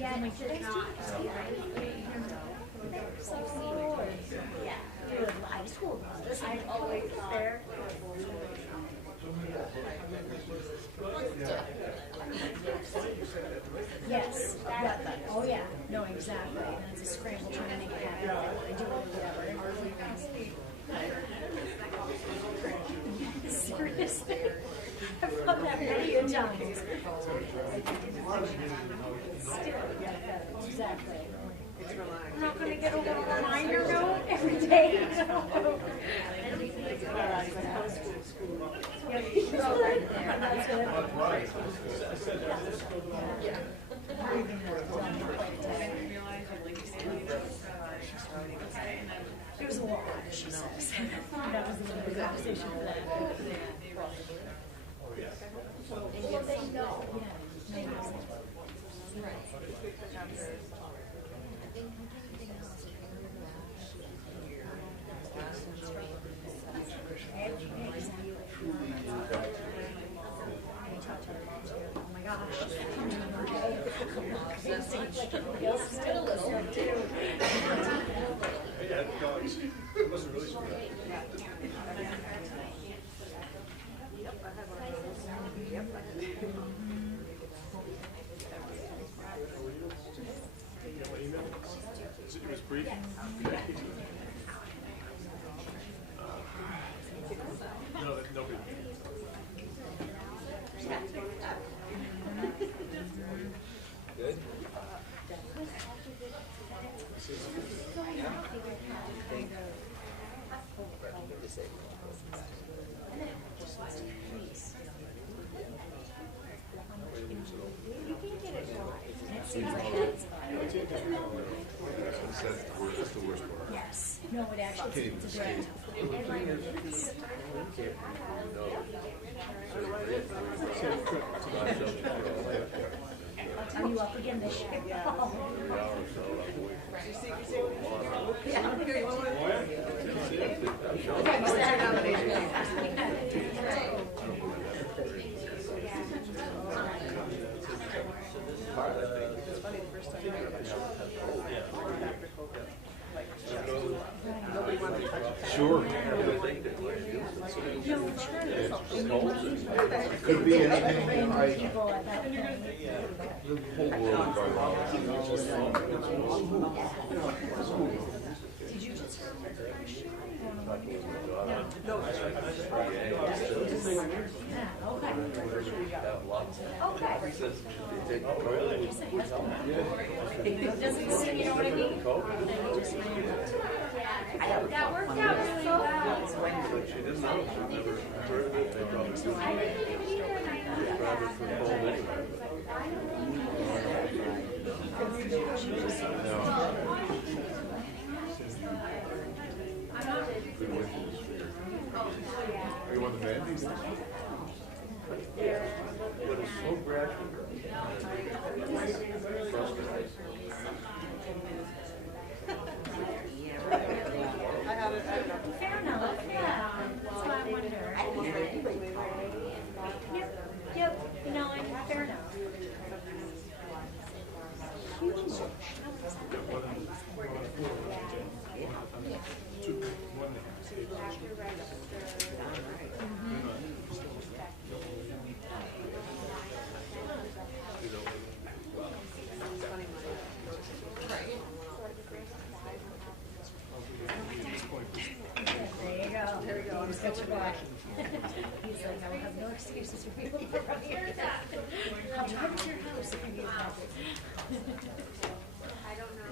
Yeah, I'm like, did I do I school this. I'm always there. Yes. Oh yeah. No, exactly. And it's a scramble trying to make it happen. I do whatever. Seriously. I've done that many a times. Still, yeah, exactly. I'm not going to get a little reminder note every day. It was a lot, she says. That was the conversation for that. Well, they know. Oh my gosh. Still a little too. Yeah, dogs. It wasn't really sweet. It was brief. No, nobody. Good. That's the worst part. Yes. No, it actually it's a great. Are you up again this year? Sure. Could be anything. The whole world is going on. Did you just have a question? No. Okay. Oh, really? Doesn't seem, you know what I mean? That worked out really well. She didn't know. She never heard of it. They probably I didn't even either. Are you one of the Mandy's? But it's so gradual. Fair enough. Yeah. That's why I wonder. Yep. No, fair enough. Huge. There you go. He's got your back. He's like, I will have no excuses for people around here. I'll drive to your house if you need help. I don't know.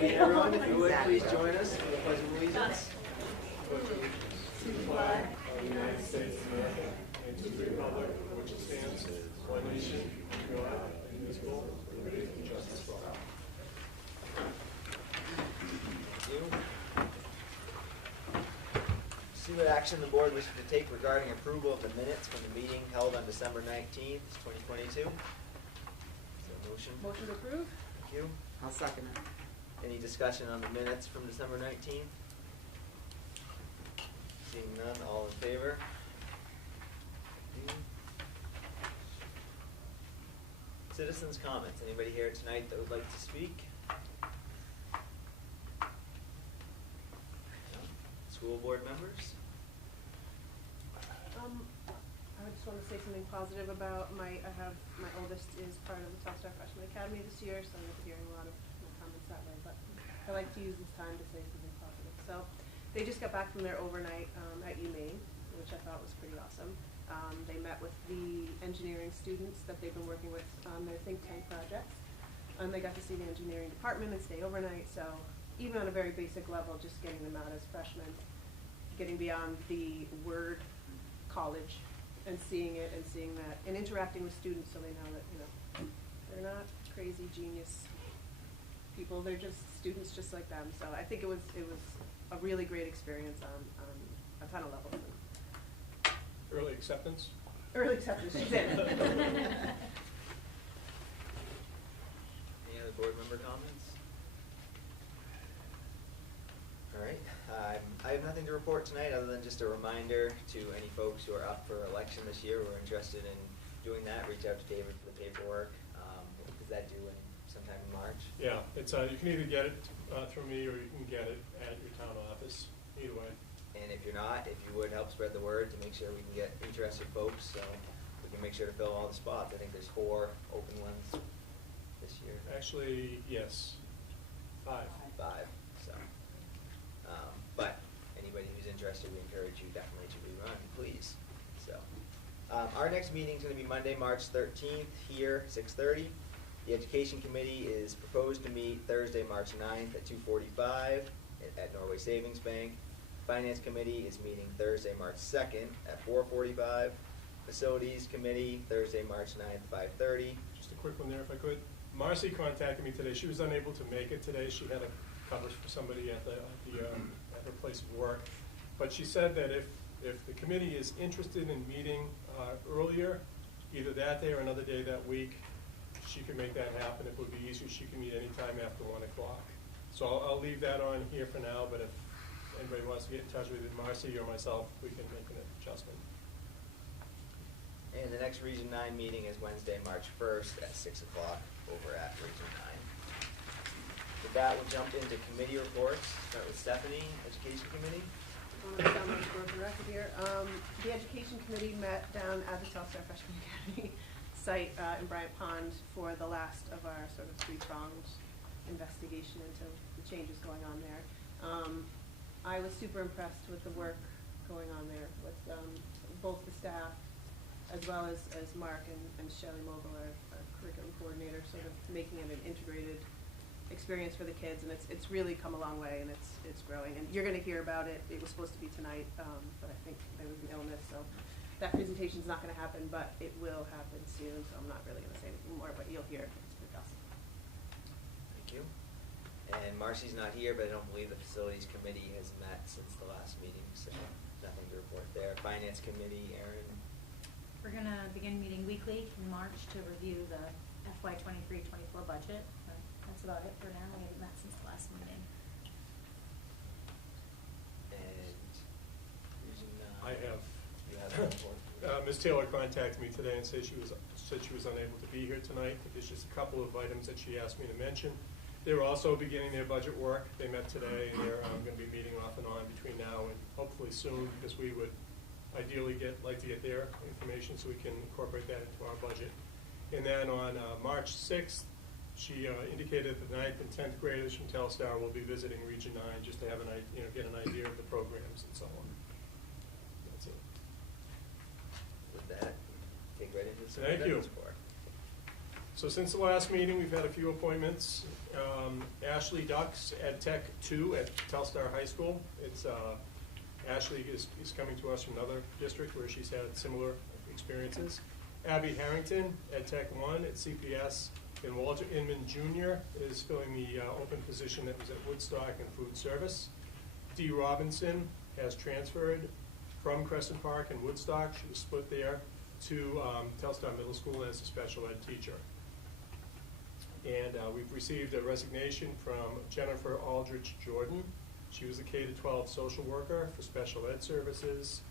Everyone, if you would, please join us for the Pledge of Allegiance. United States of America and to the republic for which it stands, one nation, under God, indivisible, with What action the board wishes to take regarding approval of the minutes from the meeting held on December 19th, 2022? Is there a motion? Motion to approve? Thank you. I'll second it. Any discussion on the minutes from December 19th? Seeing none, all in favor? Thank you. Citizens' comments. Anybody here tonight that would like to speak? No? School board members? I just want to say something positive about my oldest is part of the Telstar Freshman Academy this year, so I'm going to be hearing a lot of comments that way, but I like to use this time to say something positive. So they just got back from their overnight at UMaine, which I thought was pretty awesome. They met with the engineering students that they've been working with on their think tank projects. They got to see the engineering department and stay overnight, so even on a very basic level, just getting them out as freshmen, getting beyond the word college and seeing it and seeing that and interacting with students so they know that, you know, they're not crazy genius people, they're just students just like them. So I think it was a really great experience on a ton of levels. Early acceptance? Early acceptance, she's in. Any other board member comments? All right, I have nothing to report tonight other than just a reminder to any folks who are up for election this year who are interested in doing that, reach out to David for the paperwork. Is that due in sometime in March? Yeah, it's, you can either get it through me or you can get it at your town office, either way. And if you're not, if you would help spread the word to make sure we can get interested folks, so we can make sure to fill all the spots. I think there's 4 open ones this year. Actually, yes, 5. 5, so. But anybody who's interested, we encourage you definitely to rerun, please. So, our next meeting is going to be Monday, March 13th, here, 6:30. The Education Committee is proposed to meet Thursday, March 9th at 2:45 at Norway Savings Bank. Finance Committee is meeting Thursday, March 2nd at 4:45. Facilities Committee, Thursday, March 9th, 5:30. Just a quick one there if I could. Marcy contacted me today. She was unable to make it today. She had a cover for somebody at her place of work. But she said that if the committee is interested in meeting earlier, either that day or another day that week, she can make that happen. If it would be easier, she can meet any time after 1 o'clock. So I'll leave that on here for now, but if anybody wants to get in touch with Marcy or myself, we can make an adjustment. And the next Region 9 meeting is Wednesday, March 1st at 6 o'clock over at Region 9. With that, we'll jump into committee reports. Start with Stephanie, Education Committee. Here. The Education Committee met down at the Telstar Freshman Academy site in Bryant Pond for the last of our sort of 3-pronged investigation into the changes going on there. I was super impressed with the work going on there with both the staff as well as Mark and Shelley Mogul, our curriculum coordinator, sort of making it an integrated experience for the kids, and it's really come a long way, and it's growing. And you're going to hear about it. It was supposed to be tonight, but I think there was an illness, so that presentation's not going to happen, but it will happen soon. So I'm not really going to say anything more, but you'll hear it. It's pretty awesome. Thank you. And Marcy's not here, but I don't believe the Facilities Committee has met since the last meeting, so nothing to report there. Finance Committee, Erin. We're gonna begin meeting weekly in March to review the FY 23-24 budget. That's about it for now. We haven't met since the last meeting. And Region 9. I have. You have a report? Ms. Taylor contacted me today and said she was unable to be here tonight. There's just a couple of items that she asked me to mention. They were also beginning their budget work. They met today, and they're going to be meeting off and on between now and hopefully soon, because we would ideally like to get their information so we can incorporate that into our budget. And then on March 6th, she indicated that the 9th and 10th graders from Telstar will be visiting Region 9 just to have get an idea of the programs and so on. That's it. With that, take right into the Thank you. report. So since the last meeting, we've had a few appointments. Ashley Ducks, Ed Tech 2 at Telstar High School. It's Ashley is coming to us from another district where she's had similar experiences. Abby Harrington, Ed Tech 1 at CPS. And Walter Inman Jr. is filling the open position that was at Woodstock in food service. Dee Robinson has transferred from Crescent Park and Woodstock. She was split there to Telstar Middle School as a special ed teacher. And we've received a resignation from Jennifer Aldrich Jordan. She was a K-12 social worker for special ed services.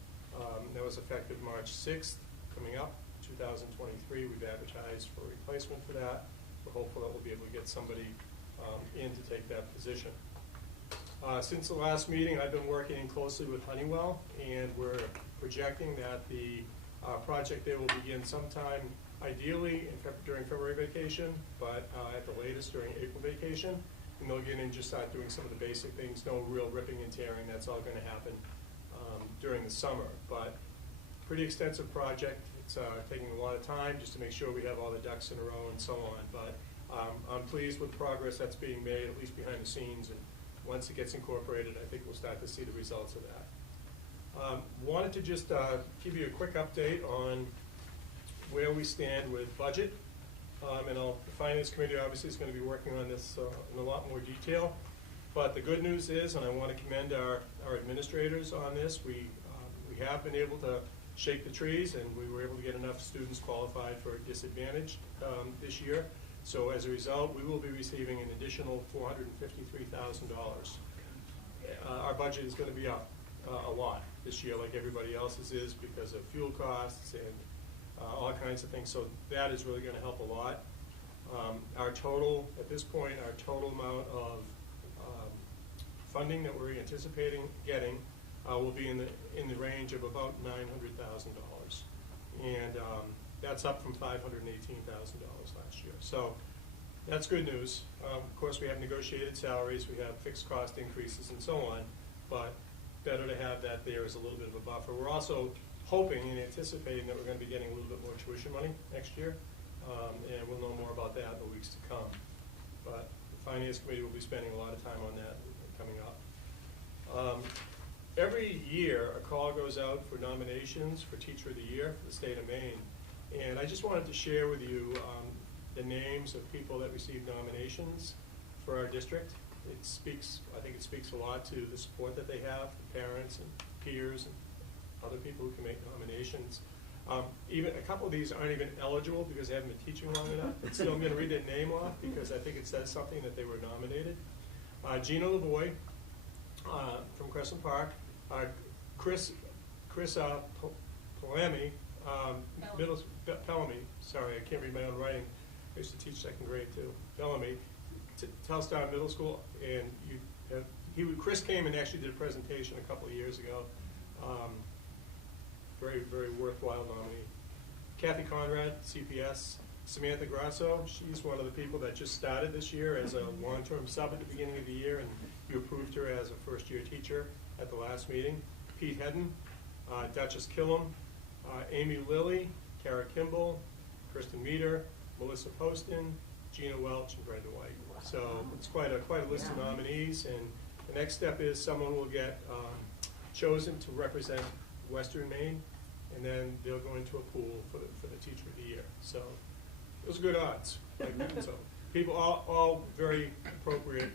That was effective March 6th, coming up, 2023. We've advertised for a replacement for that. We're hopeful that we'll be able to get somebody in to take that position. Since the last meeting, I've been working closely with Honeywell, and we're projecting that the project there will begin sometime, ideally during February vacation, but at the latest during April vacation. And they'll get in and just start doing some of the basic things, no real ripping and tearing. That's all going to happen during the summer. But pretty extensive project. It's taking a lot of time just to make sure we have all the ducks in a row and so on. But I'm pleased with the progress that's being made, at least behind the scenes. And once it gets incorporated, I think we'll start to see the results of that. Wanted to just give you a quick update on where we stand with budget. And the Finance Committee obviously is going to be working on this in a lot more detail. But the good news is, and I want to commend our administrators on this, we have been able to shake the trees, and we were able to get enough students qualified for disadvantaged this year. So as a result, we will be receiving an additional $453,000. Our budget is going to be up a lot this year, like everybody else's is, because of fuel costs and all kinds of things. So that is really going to help a lot. Our total, at this point, our total amount of funding that we're anticipating getting will be in the range of about $900,000, and that's up from $518,000 last year. So that's good news. Of course, we have negotiated salaries, we have fixed cost increases, and so on. But better to have that there as a little bit of a buffer. We're also hoping and anticipating that we're going to be getting a little bit more tuition money next year, and we'll know more about that in the weeks to come. But the Finance Committee will be spending a lot of time on that coming up. Every year, a call goes out for nominations for Teacher of the Year for the state of Maine. And I just wanted to share with you the names of people that received nominations for our district. It speaks, I think it speaks a lot to the support that they have, the parents and peers and other people who can make nominations. Even a couple of these aren't even eligible because they haven't been teaching long enough. But still, I'm going to read their name off because I think it says something that they were nominated. Gina Lavoie from Crescent Park. Chris Pelamy, Pelamy, sorry, I can't read my own writing. I used to teach second grade too. Pelamy, Telstar Middle School, and Chris came and actually did a presentation a couple of years ago. Very, very worthwhile nominee. Kathy Conrad, CPS. Samantha Grasso, she's one of the people that just started this year as a long-term sub at the beginning of the year, and you approved her as a first-year teacher at the last meeting. Pete Hedden, Duchess Killam, Amy Lilly, Kara Kimball, Kristen Meter, Melissa Poston, Gina Welch, and Brenda White. So it's quite a list of nominees, and the next step is someone will get chosen to represent Western Maine, and then they'll go into a pool for the Teacher of the Year. So those are good odds. So people, all very appropriate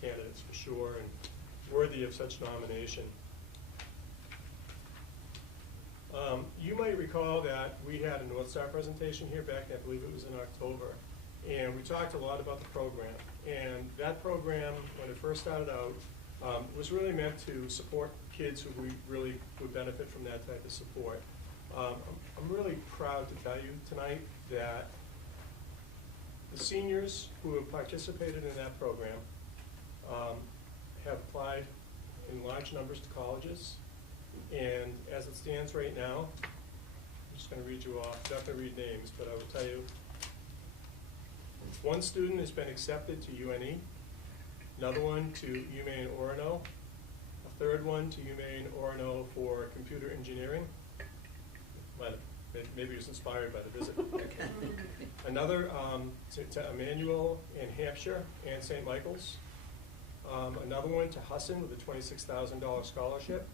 candidates for sure, and worthy of such nomination. You might recall that we had a North Star presentation here back, I believe it was in October, and we talked a lot about the program. And that program, when it first started out, was really meant to support kids who really would benefit from that type of support. I'm really proud to tell you tonight that the seniors who have participated in that program have applied in large numbers to colleges, and as it stands right now, I'm just going to read you off. I'm not going to read names, but I will tell you. One student has been accepted to UNE, another one to UMaine Orono, a third one to UMaine Orono for computer engineering. Maybe he was inspired by the visit. Another to Emmanuel in Hampshire and St. Michael's. Another one to Husson with a $26,000 scholarship.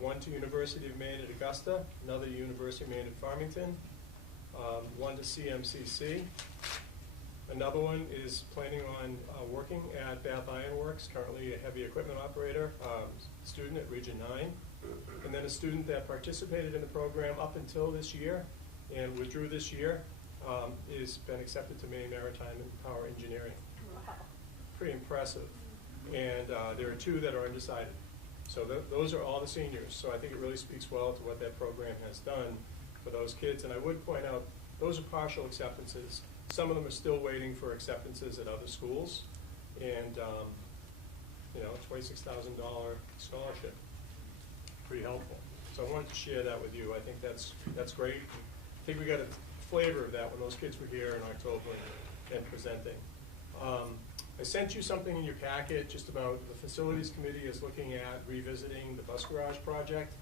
One to University of Maine at Augusta, another to University of Maine at Farmington. One to CMCC. Another one is planning on working at Bath Iron Works, currently a heavy equipment operator, student at Region 9. And then a student that participated in the program up until this year and withdrew this year has been accepted to Maine Maritime and Power Engineering. Wow. Pretty impressive. And there are 2 that are undecided. So those are all the seniors. So I think it really speaks well to what that program has done for those kids. And I would point out, those are partial acceptances. Some of them are still waiting for acceptances at other schools. And, you know, $26,000 scholarship, pretty helpful. So I wanted to share that with you. I think that's great. I think we got a flavor of that when those kids were here in October and presenting. I sent you something in your packet just about the facilities committee is looking at revisiting the bus garage project.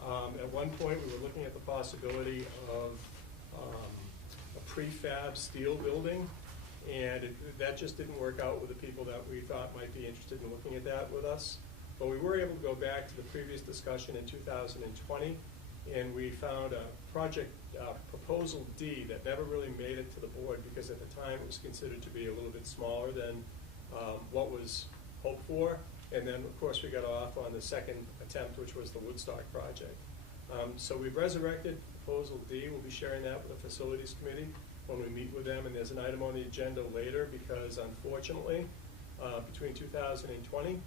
At one point, we were looking at the possibility of a prefab steel building, and that just didn't work out with the people that we thought might be interested in looking at that with us. But we were able to go back to the previous discussion in 2020, and we found a project proposal D that never really made it to the board because at the time it was considered to be a little bit smaller than what was hoped for. And then, of course, we got off on the second attempt, which was the Woodstock project. So we've resurrected proposal D. We'll be sharing that with the facilities committee when we meet with them. And there's an item on the agenda later because, unfortunately, between 2020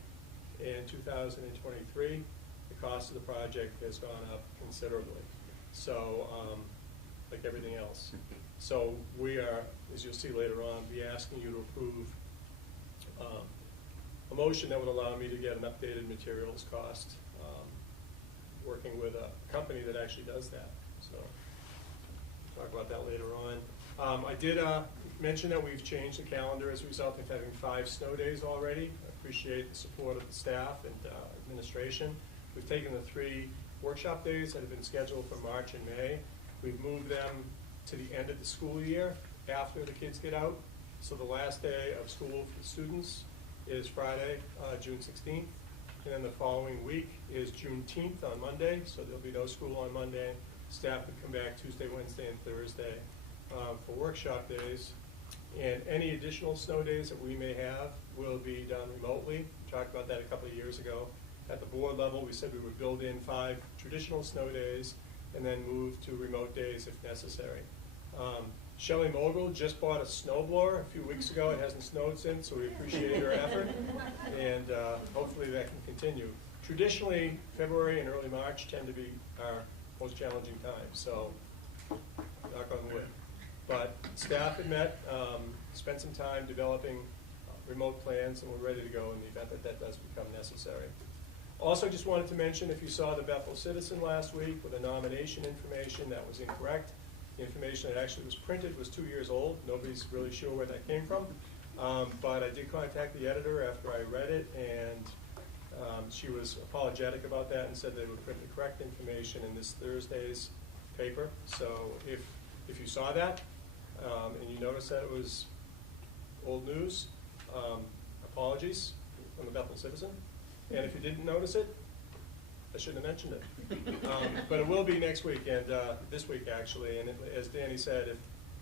and 2023, the cost of the project has gone up considerably. So, like everything else. So we are, as you'll see later on, be asking you to approve a motion that would allow me to get an updated materials cost, working with a company that actually does that. So talk about that later on. I did mention that we've changed the calendar as a result of having 5 snow days already. I appreciate the support of the staff and administration. We've taken the 3 workshop days that have been scheduled for March and May. We've moved them to the end of the school year after the kids get out. So the last day of school for the students is Friday, June 16th. And then the following week is Juneteenth on Monday, so there'll be no school on Monday. Staff would come back Tuesday, Wednesday, and Thursday for workshop days. And any additional snow days that we may have will be done remotely. We talked about that a couple of years ago. At the board level, we said we would build in 5 traditional snow days and then move to remote days if necessary. Shelley Mogul just bought a snowblower a few weeks ago. It hasn't snowed since, so we appreciate her effort, and hopefully that can continue. Traditionally, February and early March tend to be our most challenging times, so knock on wood. But staff had met, spent some time developing remote plans, and we're ready to go in the event that that does become necessary. Also, just wanted to mention, if you saw the Bethel Citizen last week with the nomination information, that was incorrect. The information that actually was printed was 2 years old. Nobody's really sure where that came from. But I did contact the editor after I read it, and she was apologetic about that and said they would print the correct information in this Thursday's paper. So if you saw that and you noticed that it was old news, apologies from the Bethel Citizen. And if you didn't notice it, I shouldn't have mentioned it. But it will be next week, and this week actually. And as Danny said,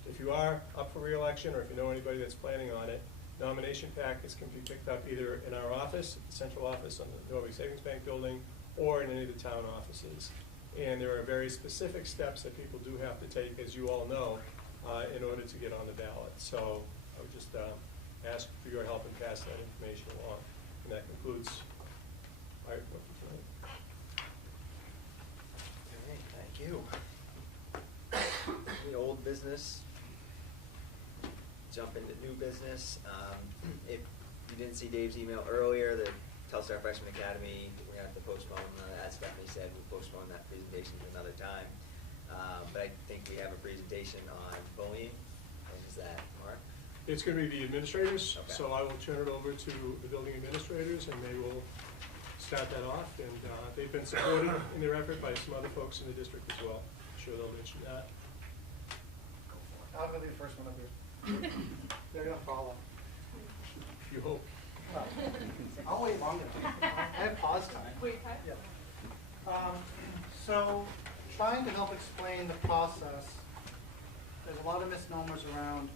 if you are up for re-election or if you know anybody that's planning on it, nomination packets can be picked up either in our office, the central office on the Norway Savings Bank building, or in any of the town offices. And there are very specific steps that people do have to take, as you all know, in order to get on the ballot. So I would just ask for your help in passing that information along. And that concludes my report for tonight. All right, thank you. The old business, jump into new business. If you didn't see Dave's email earlier, the Telstar Freshman Academy, we're going to have to postpone, as Stephanie said, we'll postpone that presentation to another time. But I think we have a presentation on bullying. What is that, Mark? It's going to be the administrators, Okay. so I will turn it over to the building administrators, and they will start that off. And they've been supported in their effort by some other folks in the district as well. I'm sure they'll mention that. I'm gonna be the first one up here. They're gonna follow. You hope. Well, I'll wait long enough. I have pause time. Wait, hi. Yeah. So, trying to help explain the process, there's a lot of misnomers around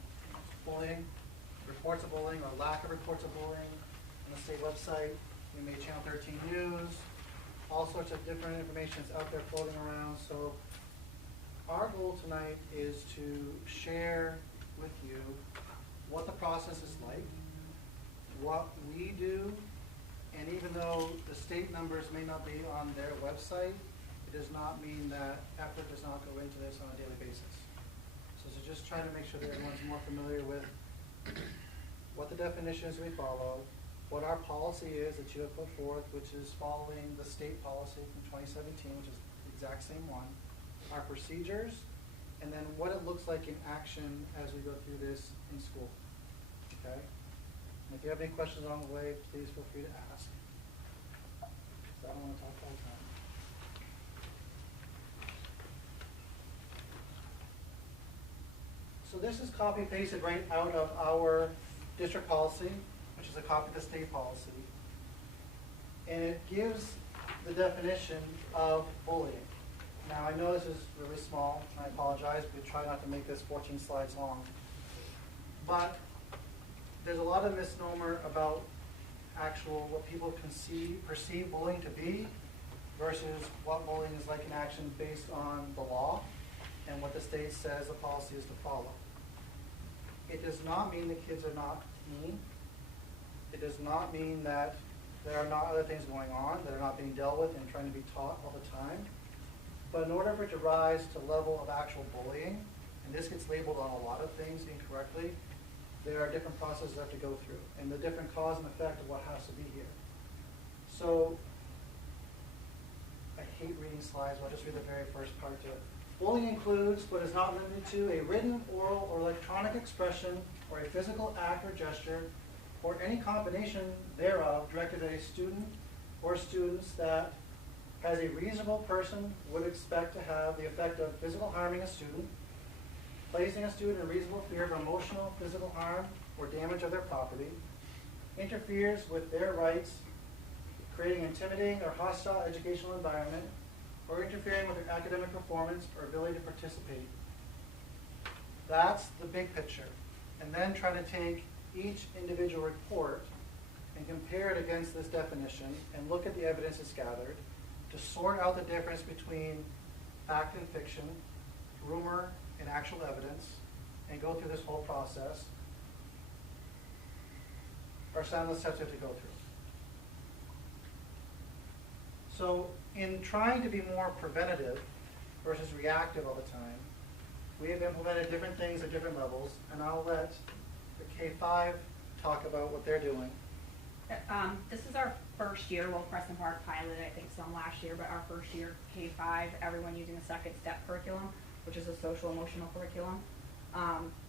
bullying reports of bullying or lack of reports of bullying on the state website. We made Channel 13 News, all sorts of different information is out there floating around. So our goal tonight is to share with you what the process is like, what we do, and even though the state numbers may not be on their website, it does not mean that effort does not go into this on a daily basis. So just trying to make sure that everyone's more familiar with what the definitions we follow, what our policy is that you have put forth, which is following the state policy from 2017, which is the exact same one, our procedures, and then what it looks like in action as we go through this in school. Okay? And if you have any questions along the way, please feel free to ask. So I don't want to talk all the time. So this is copy pasted right out of our district policy, which is a copy of the state policy. And it gives the definition of bullying. Now I know this is really small, and I apologize, we try not to make this 14 slides long. But there's a lot of misnomer about actual what people perceive bullying to be versus what bullying is like in action based on the law and what the state says the policy is to follow. It does not mean the kids are not mean. It does not mean that there are not other things going on that are not being dealt with and trying to be taught all the time. But in order for it to rise to the level of actual bullying, and this gets labeled on a lot of things incorrectly, there are different processes that have to go through, and the different cause and effect of what has to be here. So, I hate reading slides, but I'll just read the very first part to it. Bullying includes, but is not limited to, a written, oral, or electronic expression, or a physical act or gesture, or any combination thereof directed at a student or students that, as a reasonable person would expect to have the effect of physical harming a student, placing a student in reasonable fear of emotional, physical harm, or damage of their property, interferes with their rights, creating intimidating or hostile educational environment, or interfering with their academic performance or ability to participate. That's the big picture. And then try to take each individual report and compare it against this definition and look at the evidence that's gathered to sort out the difference between fact and fiction, rumor and actual evidence, and go through this whole process. Are some of the steps you have to go through. So in trying to be more preventative versus reactive all the time, we have implemented different things at different levels, and I'll let the K-5 talk about what they're doing. This is our first year. Well, Crescent Park piloted, I think, some last year, but our first year, K-5, everyone using the second step curriculum, which is a social emotional curriculum.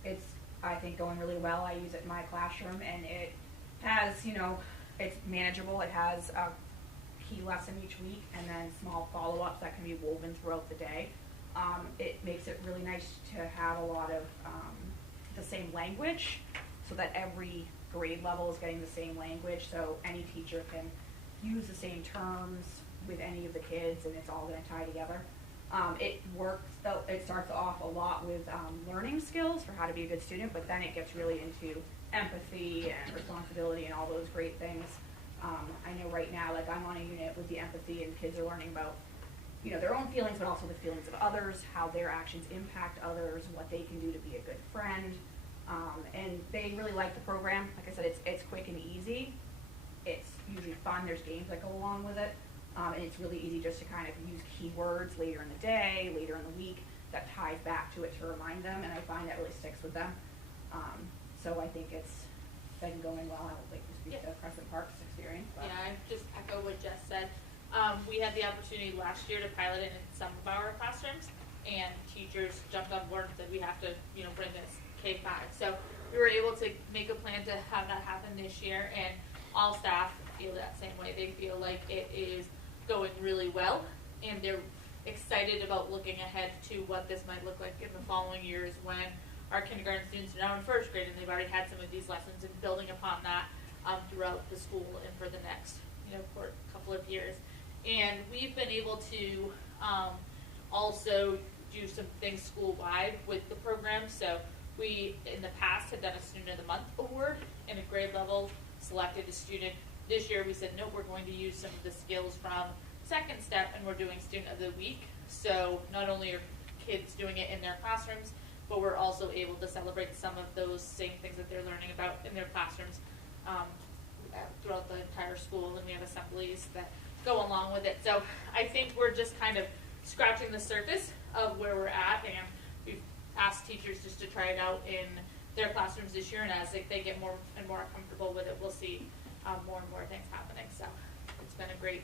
It's, I think, going really well. I use it in my classroom, and it has, you know, it's manageable. It has a key lesson each week, and then small follow-ups that can be woven throughout the day. It makes it really nice to have a lot of the same language, so that every grade level is getting the same language, so any teacher can use the same terms with any of the kids, and it's all going to tie together. It works, though, it starts off a lot with learning skills for how to be a good student, but then it gets really into empathy and responsibility and all those great things. I know right now, like, I'm on a unit with the empathy, and kids are learning about, you know, their own feelings, but also the feelings of others, how their actions impact others, what they can do to be a good friend. And they really like the program. Like I said, it's quick and easy. It's usually fun. There's games that go along with it. And it's really easy just to kind of use keywords later in the day, later in the week, that ties back to it to remind them, and I find that really sticks with them. So I think it's been going well. I would like to speak to Crescent Park's experience. But. Yeah, I just echo what Jess said. We had the opportunity last year to pilot it in some of our classrooms, and teachers jumped on board and said, we have to, you know, bring this K-5. So we were able to make a plan to have that happen this year, and all staff feel that same way. They feel like it is going really well, and they're excited about looking ahead to what this might look like in the following years when our kindergarten students are now in first grade, and they've already had some of these lessons, and building upon that throughout the school and for the next, you know, for a couple of years. And we've been able to also do some things school-wide with the program. So We, in the past, had done a Student of the Month award in a grade level, selected a student. This year we said, no, we're going to use some of the skills from Second Step, and we're doing Student of the Week. So not only are kids doing it in their classrooms, but we're also able to celebrate some of those same things that they're learning about in their classrooms throughout the entire school, and we have assemblies that go along with it. So I think we're just kind of scratching the surface of where we're at, and we've asked teachers just to try it out in their classrooms this year, and as they get more and more comfortable with it, we'll see more and more things happening. So it's been a great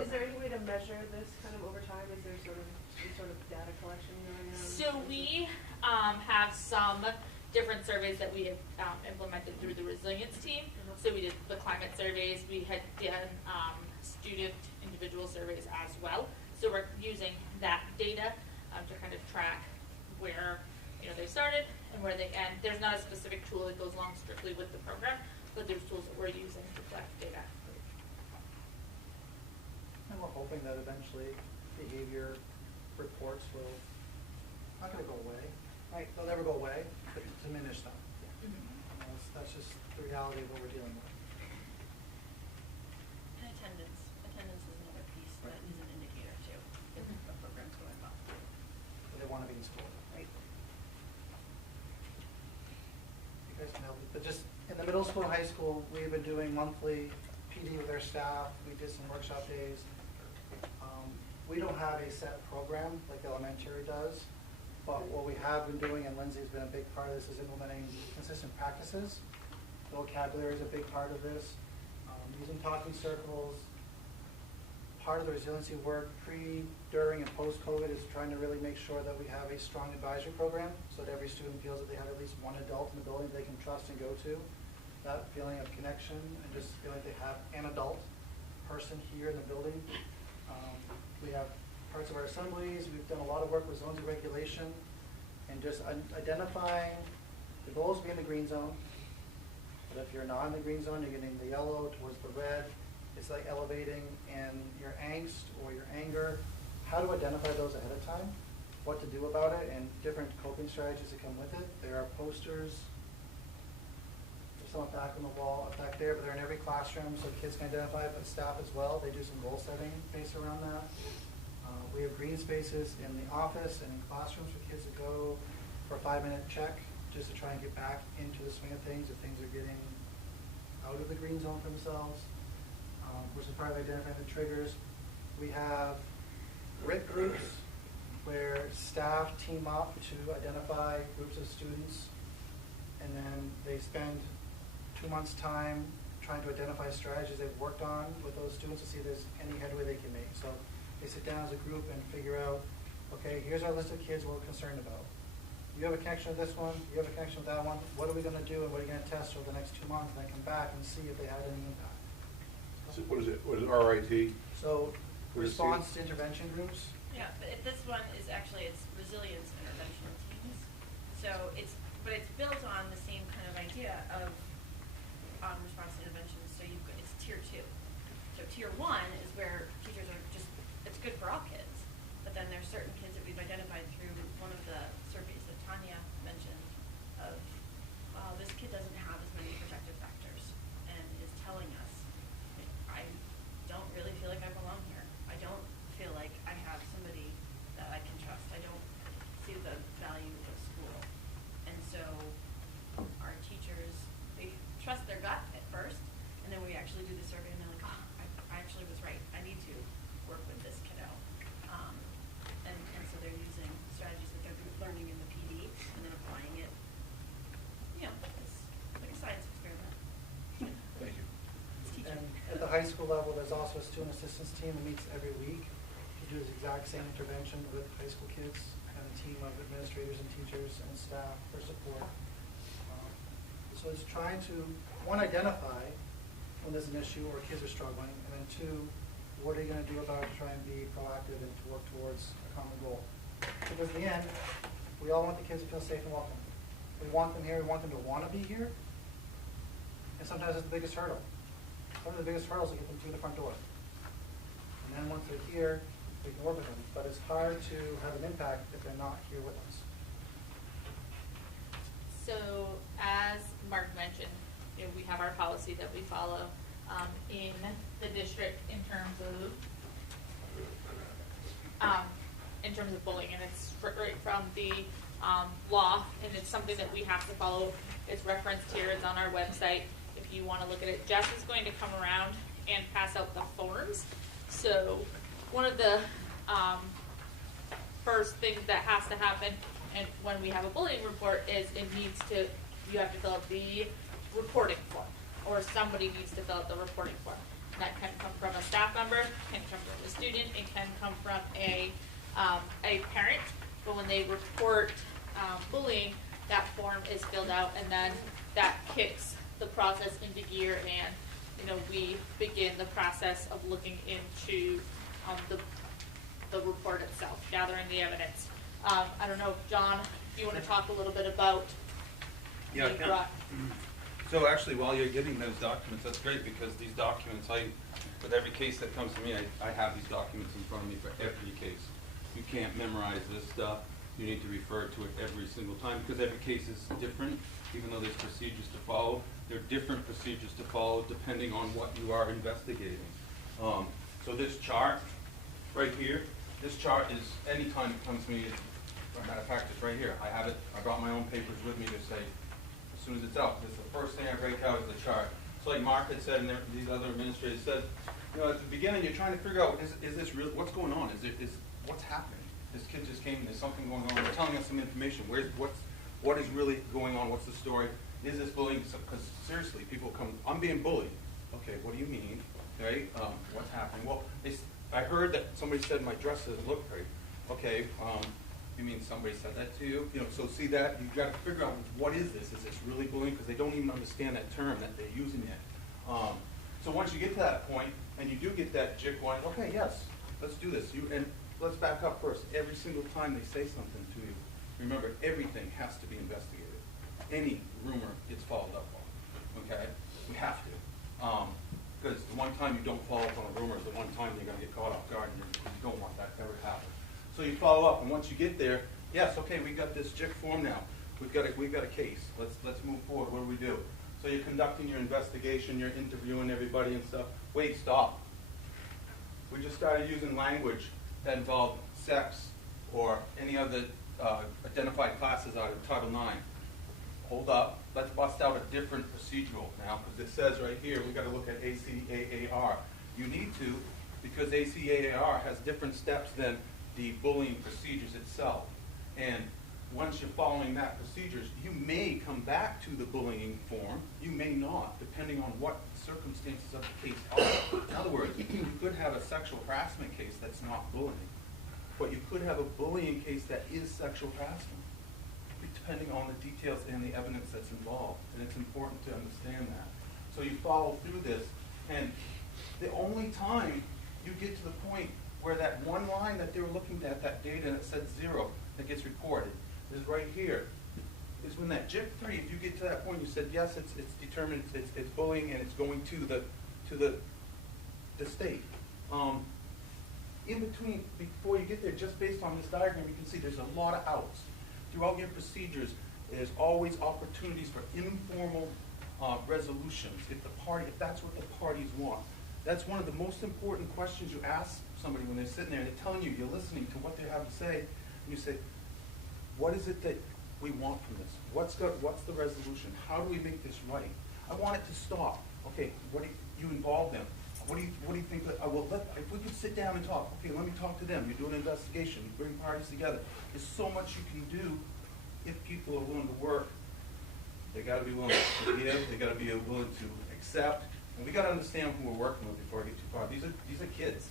Is there any way to measure this kind of over time? Is there some sort of data collection going on? So we have some different surveys that we have implemented through the resilience team. So we did the climate surveys. We had done student individual surveys as well. So we're using that data to kind of track where they started and where they end. There's not a specific tool that goes along strictly with the program, but there's tools that we're using to collect data. And we're hoping that eventually behavior reports will, not gonna go away, right, they'll never go away, but diminish them. That's just the reality of what we're dealing with. And attendance. Attendance is another piece that is an indicator too, if the program's going well. They wanna be in school. Right. You guys can help me, but just in the middle school and high school, we've been doing monthly PD with our staff, we did some workshop days. We don't have a set program like elementary does, but what we have been doing, and Lindsay's been a big part of this, is implementing consistent practices. Vocabulary is a big part of this. Using talking circles. Part of the resiliency work during, and post-COVID is trying to really make sure that we have a strong advisory program so that every student feels that they have at least one adult in the building they can trust and go to. That feeling of connection and just feeling like they have an adult person here in the building. We have parts of our assemblies, we've done a lot of work with zones of regulation and just identifying, the goal is to be in the green zone, but if you're not in the green zone, you're getting the yellow towards the red. It's like elevating in your angst or your anger, how to identify those ahead of time, what to do about it, and different coping strategies that come with it. There are posters, there's some back on the wall, back there, but they're in every classroom so kids can identify it, but staff as well. They do some goal setting based around that. We have green spaces in the office and in classrooms for kids to go for a 5-minute check just to try and get back into the swing of things if things are getting out of the green zone for themselves. Which is part of identifying the triggers. We have RIT groups where staff team up to identify groups of students, and then they spend 2 months' time trying to identify strategies they've worked on with those students to see if there's any headway they can make. So they sit down as a group and figure out, okay, here's our list of kids we're concerned about. You have a connection with this one, you have a connection with that one, what are we going to do and what are you going to test over the next 2 months, and then come back and see if they had any impact. So what is it? What is RIT? So, What is response to intervention groups. Yeah, but this one is actually, it's resilience interventional teams. So but it's built on the same kind of idea of response to interventions. So it's tier 2. So tier 1 is where teachers are just, it's good for all kids. But then there's certain kids that we've identified through one of the surveys that Tanya mentioned of, this kid doesn't have as many protective factors and is telling us, I don't really feel like I belong here. I don't feel like I have somebody that I can trust. I don't see the value of school. And so our teachers, they trust their gut at first, and then we actually do the survey and they're like, oh, I actually was right. I need to work with this kiddo. And so they're using strategies that they're learning in the PD and then applying it. It's like a science experiment. Thank you. It's teaching. And at the high school level, there's also a student assistance team that meets every week to do this exact same intervention with high school kids and a team of administrators and teachers and staff for support. So it's trying to, one, identify when there's an issue or kids are struggling, and then 2, what are you going to do about it to try and be proactive and to work towards a common goal? Because in the end, we all want the kids to feel safe and welcome. We want them here, we want them to want to be here, and sometimes it's the biggest hurdle. Some of the biggest hurdles to get them through the front door. And then once they're here, we can work with them. But it's hard to have an impact if they're not here with us. So as Mark mentioned, you know, we have our policy that we follow in the district in terms of bullying, and it's right from the law, and it's something that we have to follow. It's referenced here. It's on our website if you want to look at it. Jess is going to come around and pass out the forms. So one of the first things that has to happen, and when we have a bullying report, is you have to fill out the reporting form, or somebody needs to fill out the reporting form. And that can come from a staff member, can come from a student, it can come from a parent. But when they report bullying, that form is filled out, and then that kicks the process into gear, and we begin the process of looking into the report itself, gathering the evidence. I don't know, John, do you want to talk a little bit about? Yeah, I can. So actually, while you're getting those documents, that's great, because these documents, with every case that comes to me, I have these documents in front of me for every case. You can't memorize this stuff. You need to refer to it every single time, because every case is different. Even though there's procedures to follow, there are different procedures to follow depending on what you are investigating. So this chart right here, this chart is, anytime it comes to me, as a matter of fact, it's right here. I have it, I brought my own papers with me to say, as soon as it's out, this is the first thing I break out is the chart. So like Mark had said, and these other administrators said, at the beginning you're trying to figure out, is this real, what's going on? What's happening? This kid just came, there's something going on. They're telling us some information. What is really going on? What's the story? Is this bullying? Because seriously, people come, I'm being bullied. Okay, what do you mean? Right? What's happening? Well, I heard that somebody said my dress doesn't look great. Okay, you mean somebody said that to you? So see that, you've got to figure out, what is this? Is this really bullying? Because they don't even understand that term that they're using it. So once you get to that point, and you do get that jig going, okay, yes, let's do this. And let's back up first. Every single time they say something to you, remember, everything has to be investigated. Any rumor gets followed up on, okay? We have to. Because the one time you don't follow up on a rumor is the one time you're going to get caught off guard, and you don't want that to ever happen. So you follow up, and once you get there, yes, okay, we got this JIC form now. We've got a case. Let's move forward. What do we do? So you're conducting your investigation, you're interviewing everybody and stuff. Wait, stop. We just started using language that involved sex or any other identified classes out of Title IX. Hold up. Let's bust out a different procedural now, because it says right here we got to look at ACAAR. You need to, because ACAAR has different steps than the bullying procedures itself. And once you're following that procedures, you may come back to the bullying form. You may not, depending on what the circumstances of the case are. In other words, you could have a sexual harassment case that's not bullying, but you could have a bullying case that is sexual harassment, depending on the details and the evidence that's involved. And it's important to understand that. So you follow through this, and the only time you get to the point where that one line that they were looking at, that data that said 0, that gets reported, is right here. Is when that JIC 3, if you get to that point, you said, yes, it's determined, it's bullying, and it's going to the state. In between, before you get there, just based on this diagram, you can see there's a lot of outs. Throughout your procedures, there's always opportunities for informal resolutions if that's what the parties want. That's one of the most important questions you ask somebody when they're sitting there and they're telling you, you're listening to what they have to say, and you say, what is it that we want from this? What's the resolution? How do we make this right? I want it to stop. Okay, what do you involve them? What do you think that, if we could sit down and talk, okay, let me talk to them. You do an investigation, you bring parties together. There's so much you can do if people are willing to work. They got to be willing to give, they got to be willing to accept, and we got to understand who we're working with before I get too far. These are kids.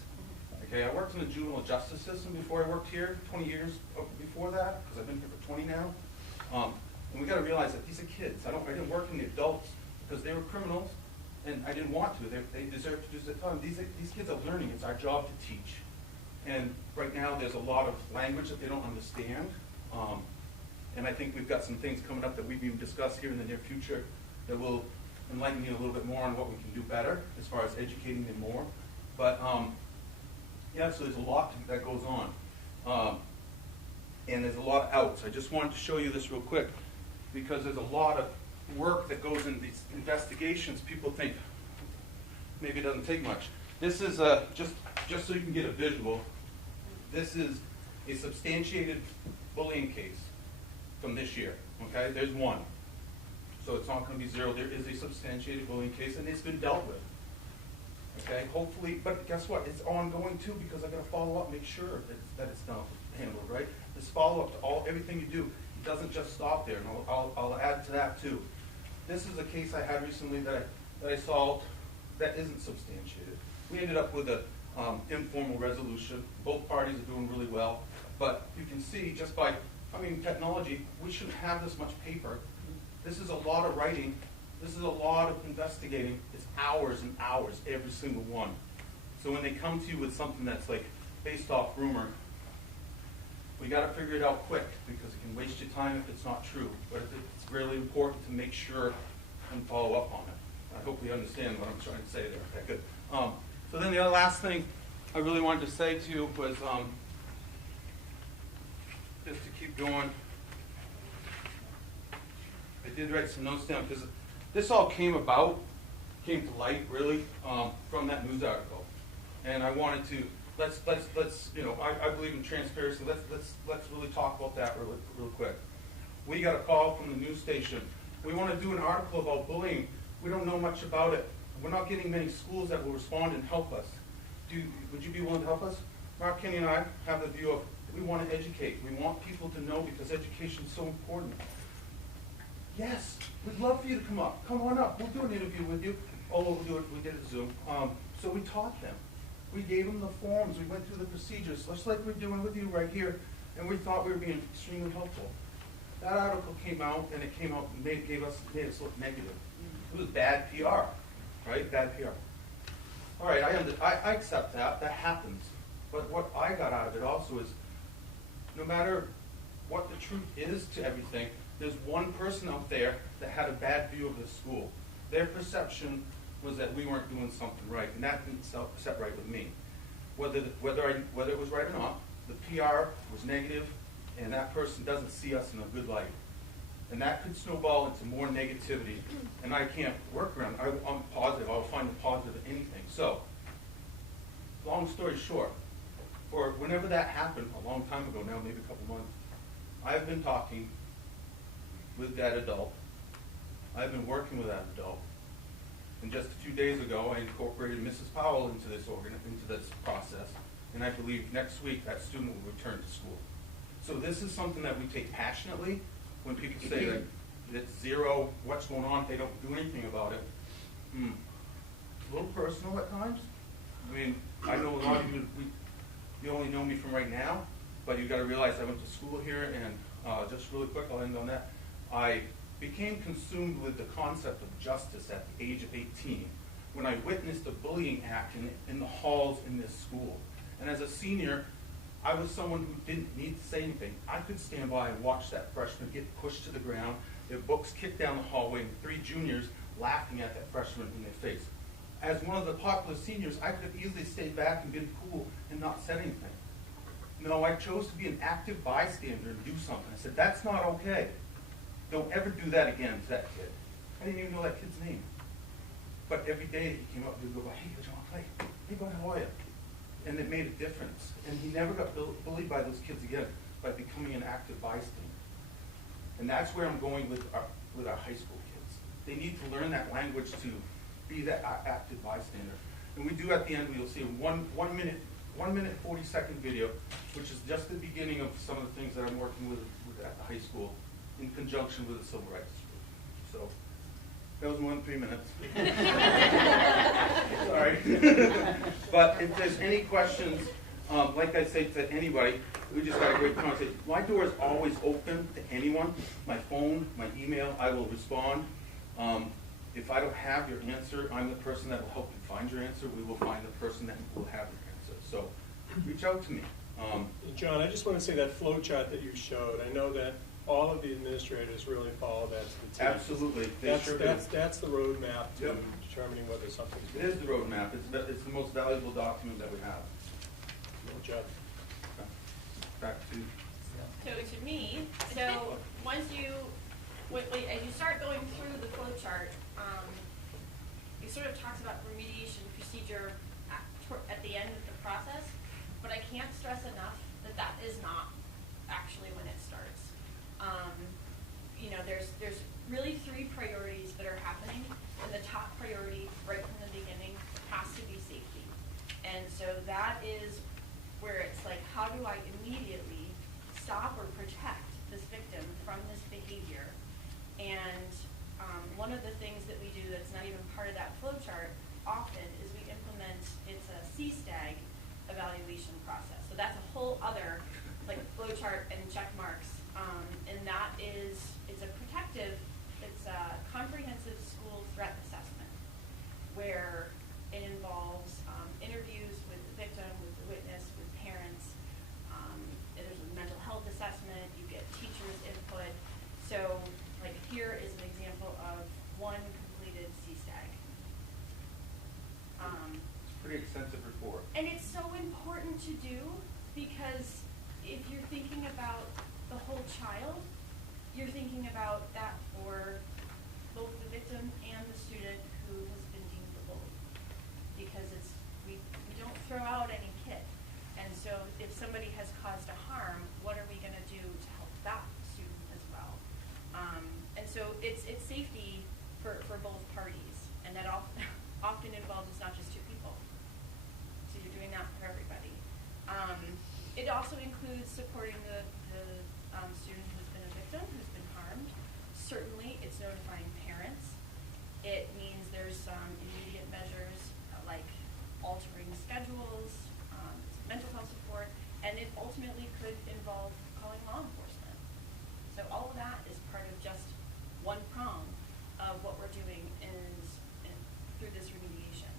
Okay, I worked in the juvenile justice system before I worked here, 20 years before that, because I've been here for 20 now. And we got to realize that these are kids. I didn't work in the adults because they were criminals, and I didn't want to. They deserve to do the time. These kids are learning. It's our job to teach. And right now, there's a lot of language that they don't understand. And I think we've got some things coming up that we've even discussed here in the near future that will enlighten you a little bit more on what we can do better as far as educating them more. But yeah, so there's a lot that goes on. And there's a lot of outs. I just wanted to show you this real quick. because there's a lot of work that goes into these investigations. People think maybe it doesn't take much. This is just so you can get a visual. This is a substantiated bullying case from this year. Okay, there's one. So it's not going to be zero. There is a substantiated bullying case, and it's been dealt with. Okay, hopefully, but guess what? It's ongoing too, because I got to follow up, make sure that it's done, handled, right? This follow up to everything you do. It doesn't just stop there, and I'll add to that too. This is a case I had recently that I solved that isn't substantiated. We ended up with a informal resolution. Both parties are doing really well, but you can see just by, technology, we shouldn't have this much paper. This is a lot of writing. This is a lot of investigating. It's hours and hours, every single one. So when they come to you with something that's like based off rumor, we got to figure it out quick, because it can waste your time if it's not true. But it's really important to make sure and follow up on it. I hope you understand what I'm trying to say there. Okay, good. So then the other last thing I really wanted to say to you was, just to keep going, I did write some notes down, because this all came to light really from that news article, and I wanted to let's I believe in transparency. Let's really talk about that real quick. We got a call from the news station. We want to do an article about bullying. We don't know much about it. We're not getting many schools that will respond and help us. Would you be willing to help us? Mark Kenny and I have the view of we want to educate. We want people to know, because education is so important. Yes, we'd love for you to come up. Come on up. We'll do an interview with you. Oh, we'll do it. We did a Zoom. So we taught them. We gave them the forms. We went through the procedures, just like we're doing with you right here, and we thought we were being extremely helpful. That article came out, and it came out and made us look negative. It was bad PR, right? Bad PR. All right, I accept that. That happens. But what I got out of it also is, no matter what the truth is to everything, there's one person out there that had a bad view of the school. Their perception was that we weren't doing something right, and that didn't set right with me. Whether it was right or not, the PR was negative, and that person doesn't see us in a good light. And that could snowball into more negativity, and I can't work around it. I'm positive. I'll find the positive in anything. So, long story short, or whenever that happened, a long time ago now, maybe a couple months, I've been talking with that adult. I've been working with that adult. And just a few days ago, I incorporated Mrs. Powell into this process. And I believe next week that student will return to school. So this is something that we take passionately. When people say that it's zero, what's going on, they don't do anything about it. It's a little personal at times. I know a lot of you only know me from right now, but you got to realize I went to school here, and just really quick, I'll end on that. I became consumed with the concept of justice at the age of 18 when I witnessed a bullying act in the halls in this school. And as a senior, I was someone who didn't need to say anything. I could stand by and watch that freshman get pushed to the ground, their books kicked down the hallway, and 3 juniors laughing at that freshman in their face. As one of the popular seniors, I could have easily stayed back and been cool and not said anything. No, I chose to be an active bystander and do something. I said, that's not okay. Don't ever do that again to that kid. I didn't even know that kid's name. But every day he came up and would go, hey, John, hey, bud, how are you? And it made a difference. And he never got bullied by those kids again by becoming an active bystander. And that's where I'm going with our high school kids. They need to learn that language to be that active bystander. And we do at the end, we'll see a 1 minute 40-second video, which is just the beginning of some of the things that I'm working with at the high school in conjunction with the Civil Rights Group. So that was more than 3 minutes. Sorry. But if there's any questions, like I say to anybody, we just had a great conversation. My door is always open to anyone. My phone, my email, I will respond. If I don't have your answer, I'm the person that will help you find your answer. We will find the person that will have your answer. So reach out to me. John, I just want to say that flow chart that you showed, I know that all of the administrators really follow that to the T. Absolutely. That's the roadmap to Yep. determining whether something's It is the roadmap. It's the most valuable document that we have. Good job. Back to So to me, once you as you start going through the flow chart, it sort of talks about remediation procedure at the end of the process, but I can't stress enough that that is not actually when it starts. You know, there's really 3 priorities that are happening, and the top priority right from the beginning has to be safety. And so that is where it's like, how do I immediately stop or protect this victim from this behavior? And one of the things that we do that's not even part of that flow chart often is we implement, it's a CSTAG evaluation process. So that's a whole other like flow chart and check marks. And that is, it's a protective, it's a comprehensive school threat assessment where it involves interviews with the victim, with the witness, with parents. There's a mental health assessment, you get teachers' input. So like here is an example of one completed CSTAG. It's a pretty extensive report. And it's so important to do because if you're thinking about the whole child, you're thinking about that for both the victim and the student who has been deemed a bully. Because it's, we don't throw out any kid. And so if somebody has caused a harm, what are we going to do to help that student as well? And so it's safety for both parties. And that often involves it's not just 2 people. So you're doing that for everybody. It also includes supporting the student who's been a victim, who's been harmed. Certainly, it's notifying parents. It means there's some immediate measures like altering schedules, mental health support, and it ultimately could involve calling law enforcement. So all of that is part of just one prong of what we're doing through this remediation.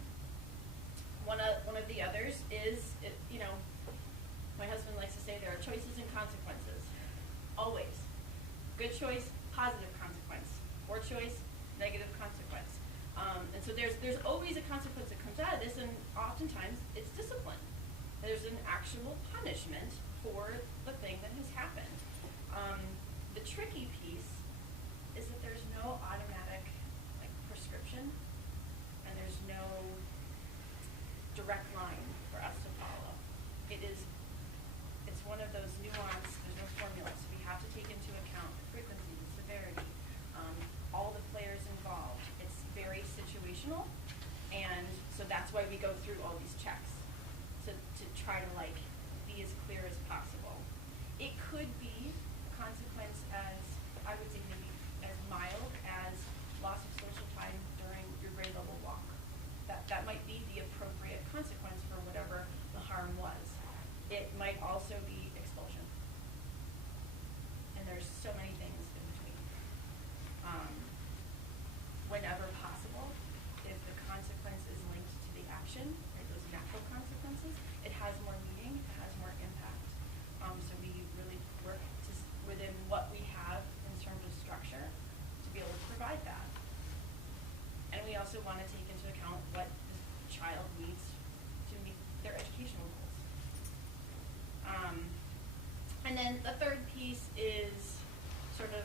One of the others is, you know, my husband likes to say there are choices and consequences. Always. Good choice, positive consequence. Poor choice, negative consequence. And so there's always a consequence that comes out of this, and oftentimes it's discipline. There's an actual punishment for the thing that has happened. The tricky piece is that there's no automatic like prescription, and there's no direct line for us to follow. It's one of those nuanced, there's no formula, so we have to take into account the frequency, the severity, all the players involved. It's very situational, and so that's why we go through all these checks to try to like be as clear as possible. It could be a consequence as, I would say maybe as mild as loss of social time during your grade level walk. That might be the appropriate consequence for whatever the harm was. It might also be expulsion. And there's so many things in between. Whenever possible, if the consequence is linked to the action, right, those natural consequences, it has more meaning, it has more impact. So we really work within what we have in terms of structure to be able to provide that. And we also want to take into account what the child needs to meet their educational goals. And then the third piece is sort of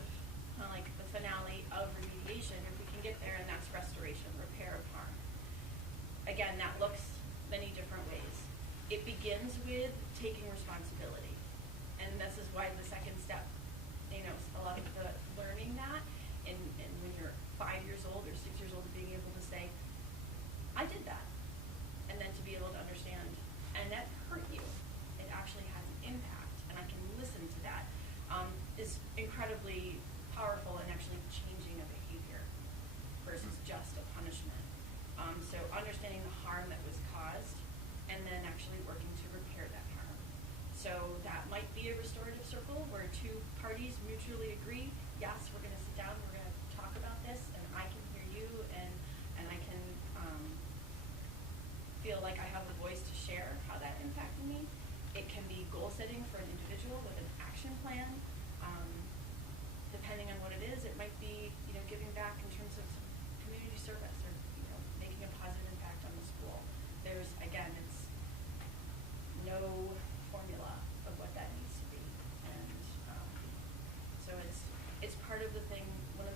like the finale of remediation, if we can get there, and that's restoration, repair of harm. Again, that looks many different ways. It begins with taking responsibility. And this is why the second step, you know, a lot of the learning that, and when you're 5 years old or 6 years old, being able to say, I did that. And then to be able to understand, and that hurt you. It actually has an impact, and I can listen to that, is incredibly powerful in actually changing a behavior versus just a punishment. So understanding the harm that was caused, and then actually working to repair that harm. So that might be a restorative circle where 2 parties mutually agree, yes, we're going to sit down, we're going to talk about this, and I can hear you, and I can feel like I have a voice to share how that impacted me. It can be goal setting for an individual with an action plan. Depending on what it is, it might be, you know, giving back in terms of some community service or, you know, making a positive impact on the school. There's, again, it's no formula of what that needs to be. And so it's part of the thing, one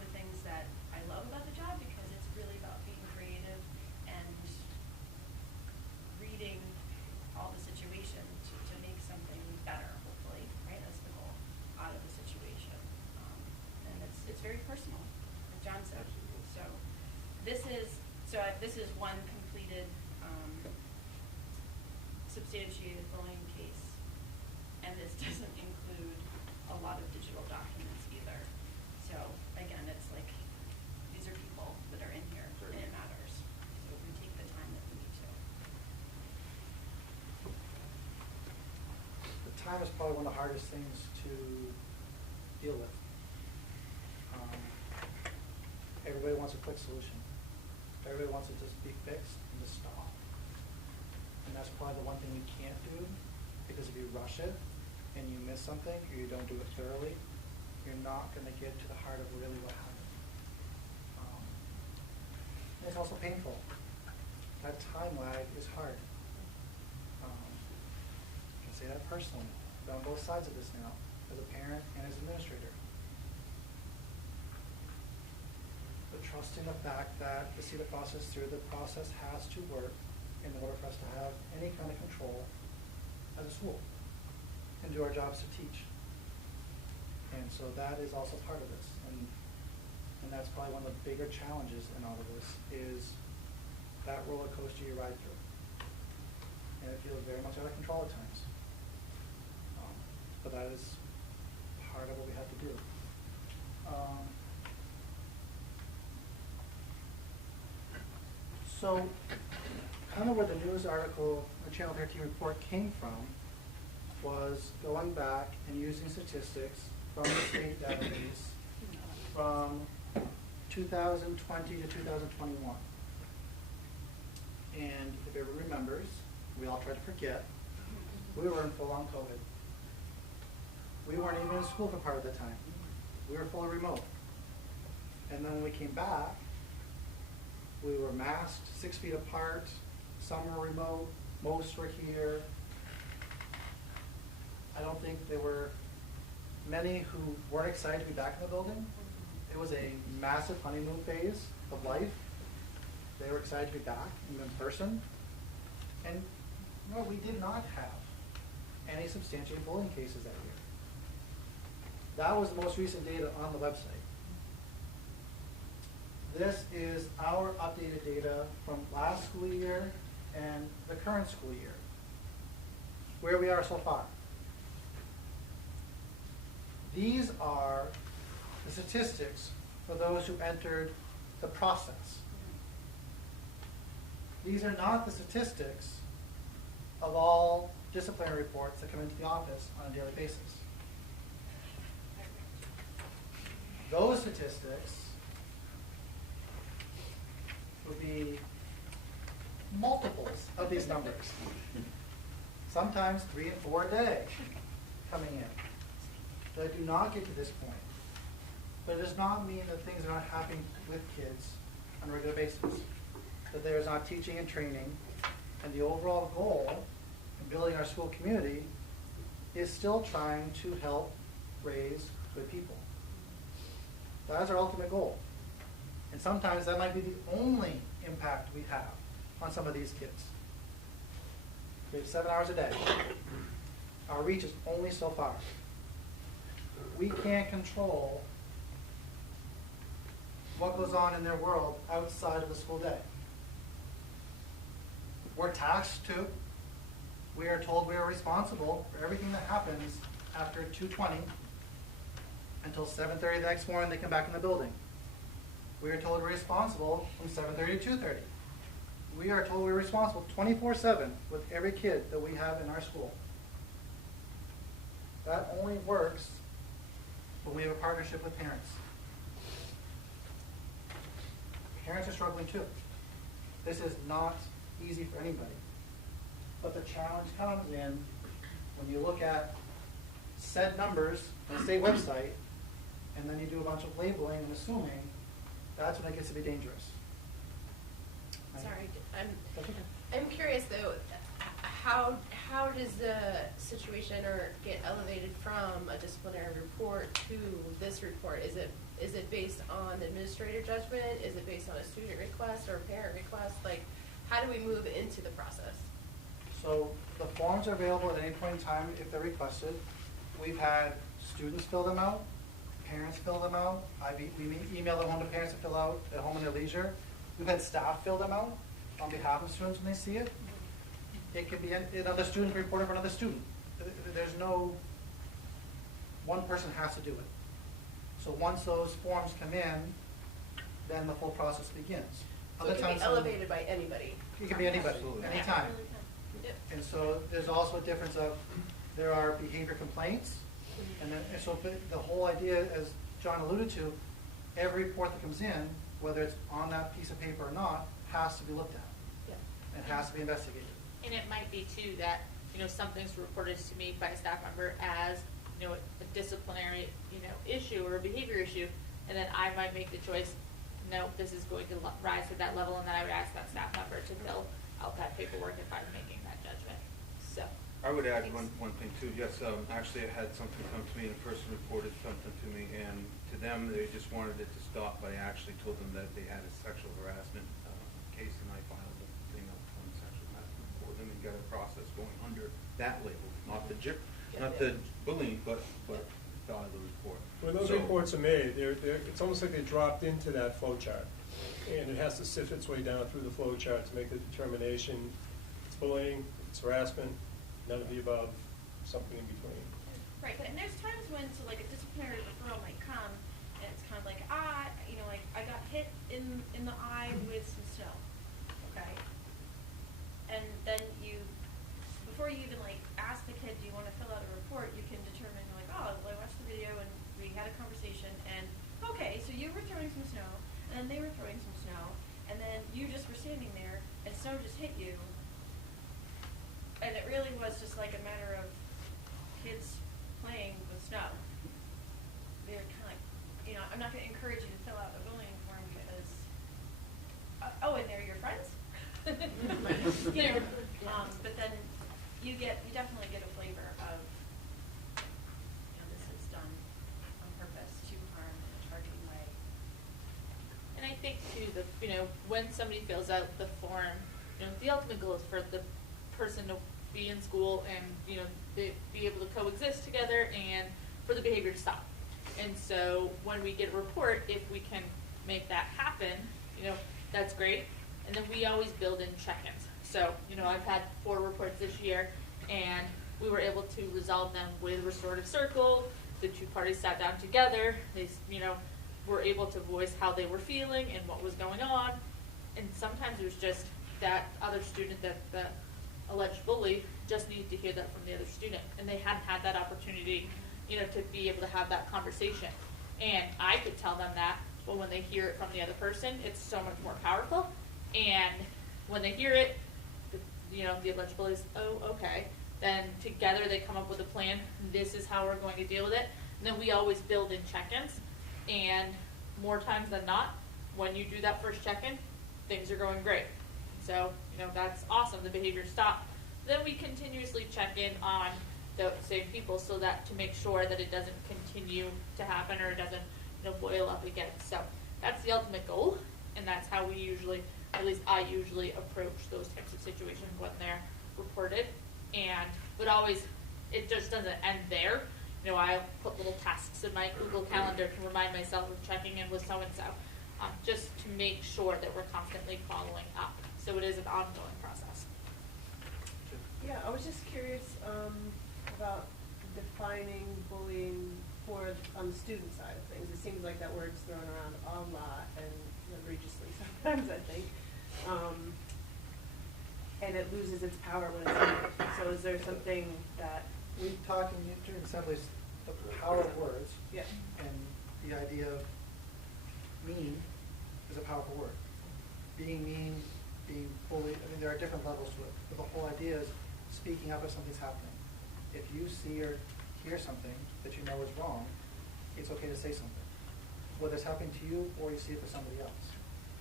So this is one completed, substantiated bullying case, and this doesn't include a lot of digital documents either. So again, it's like, these are people that are in here, and it matters. So we take the time that we need to. The time is probably one of the hardest things to deal with. Everybody wants a quick solution. Everybody wants it to be fixed and to stop. And that's probably the one thing we can't do, because if you rush it and you miss something, or you don't do it thoroughly, you're not going to get to the heart of really what happened. And it's also painful. That time lag is hard. I can say that personally. I'm on both sides of this now, as a parent and as an administrator. But trusting the fact that to see the process through, the process has to work in order for us to have any kind of control as a school and do our jobs to teach. And so that is also part of this. And that's probably one of the bigger challenges in all of this, is that roller coaster you ride through. And it feels very much out of control at times. But that is part of what we have to do. So, kind of where the news article, the Channel 13 report came from, was going back and using statistics from the state database from 2020 to 2021. And if everyone remembers, we all try to forget, we were in full-on COVID. We weren't even in school for part of the time. We were fully remote. And then when we came back, we were masked, 6 feet apart, some were remote, most were here. I don't think there were many who weren't excited to be back in the building. It was a massive honeymoon phase of life. They were excited to be back in person. And no, we did not have any substantiated bullying cases that year. That was the most recent data on the website. This is our updated data from last school year and the current school year, where we are so far. These are the statistics for those who entered the process. These are not the statistics of all disciplinary reports that come into the office on a daily basis. Those statistics would be multiples of these numbers. Sometimes 3 and 4 a day coming in. That do not get to this point. But it does not mean that things are not happening with kids on a regular basis. That there is not teaching and training, and the overall goal in building our school community is still trying to help raise good people. That is our ultimate goal. And sometimes that might be the only impact we have on some of these kids. We have 7 hours a day. Our reach is only so far. We can't control what goes on in their world outside of the school day. We're tasked to. We are told we are responsible for everything that happens after 2:20 until 7:30 the next morning they come back in the building. We are told we're responsible from 7:30 to 2:30. We are told we're responsible 24/7 with every kid that we have in our school. That only works when we have a partnership with parents. Parents are struggling too. This is not easy for anybody. But the challenge comes in when you look at said numbers on the state website, and then you do a bunch of labeling and assuming, that's when it gets to be dangerous. Sorry, That's okay. I'm curious though, how does the situation or get elevated from a disciplinary report to this report? Is it based on administrator judgment? Is it based on a student request or a parent request? Like, how do we move into the process? So the forms are available at any point in time if they're requested. We've had students fill them out, parents fill them out. We email them home to parents to fill out at home in their leisure. We've had staff fill them out on behalf of students when they see it. It can be another student reporting for another student. There's no, one person has to do it. So once those forms come in, then the full process begins. So Other it can times, be elevated by anybody. it can be anybody, Absolutely. anytime. Yep. And so there's also a difference of, there are behavior complaints, and then, and so the whole idea, as John alluded to, every report that comes in, whether it's on that piece of paper or not, has to be looked at. Yeah. It has to be investigated. And it might be too that, something's reported to me by a staff member as, a disciplinary, issue or a behavior issue, and then I might make the choice, no, this is going to rise to that level, and then I would ask that staff member to fill out that paperwork if I'm making that judgment. So. I would add one thing too. Yes, actually I had something come to me, and a person reported something to me, and to them, they just wanted it to stop, but I actually told them that they had a sexual harassment case, and I filed a thing up on sexual harassment for them and got a process going under that label, not the bullying, but filed the report. When those So- reports are made, it's almost like they're dropped into that flow chart. And it has to sift its way down through the flow chart to make the determination, if it's bullying, if it's harassment, none of the above, something in between. Right, and there's times when, so like a disciplinary referral might come, and it's kind of like, like I got hit in the eye with some snow, okay? And then before you even like ask the kid, do you want to fill out a report, you can determine like, oh, well, I watched the video and we had a conversation, and okay, so you were throwing some snow, and then they were throwing some snow, and then you just were standing there, and snow just hit you. And it really was just like a matter of kids playing with snow. They're kind of like, I'm not going to encourage you to fill out a bullying form because, and they're your friends? But then you definitely get a flavor of, this is done on purpose to harm in a targeting way. And I think too, when somebody fills out the form, the ultimate goal is for the person to be in school and, be able to coexist together and for the behavior to stop. And so when we get a report, if we can make that happen, that's great. And then we always build in check-ins. So, I've had 4 reports this year, and we were able to resolve them with restorative circle. The 2 parties sat down together. They, were able to voice how they were feeling and what was going on. And sometimes it was just that other student, that the alleged bully, just needed to hear that from the other student. And they hadn't had that opportunity, to be able to have that conversation. And I could tell them that, but when they hear it from the other person, it's so much more powerful. And when they hear it, the alleged bully is, oh, okay. Then together they come up with a plan. This is how we're going to deal with it. And then we always build in check-ins. And more times than not, when you do that first check-in, things are going great. So, that's awesome. The behavior stopped. Then we continuously check in on the same people so that to make sure that it doesn't continue to happen or it doesn't, boil up again. So that's the ultimate goal. And that's how we usually, at least I usually approach those types of situations when they're reported. But always, it just doesn't end there. I put little tasks in my Google Calendar to remind myself of checking in with so-and-so, just to make sure that we're constantly following up. So it is an ongoing process. Yeah, I was just curious about defining bullying on the student side of things. It seems like that word's thrown around a lot and egregiously sometimes, I think. And it loses its power when it's used. So is there something that... We talk during assemblies the power of words. Yeah. And the idea of mean is a powerful word. Being mean, being bullied, there are different levels to it. But the whole idea is speaking up if something's happening. If you see or hear something that you know is wrong, it's okay to say something. Whether it's happening to you or you see it for somebody else.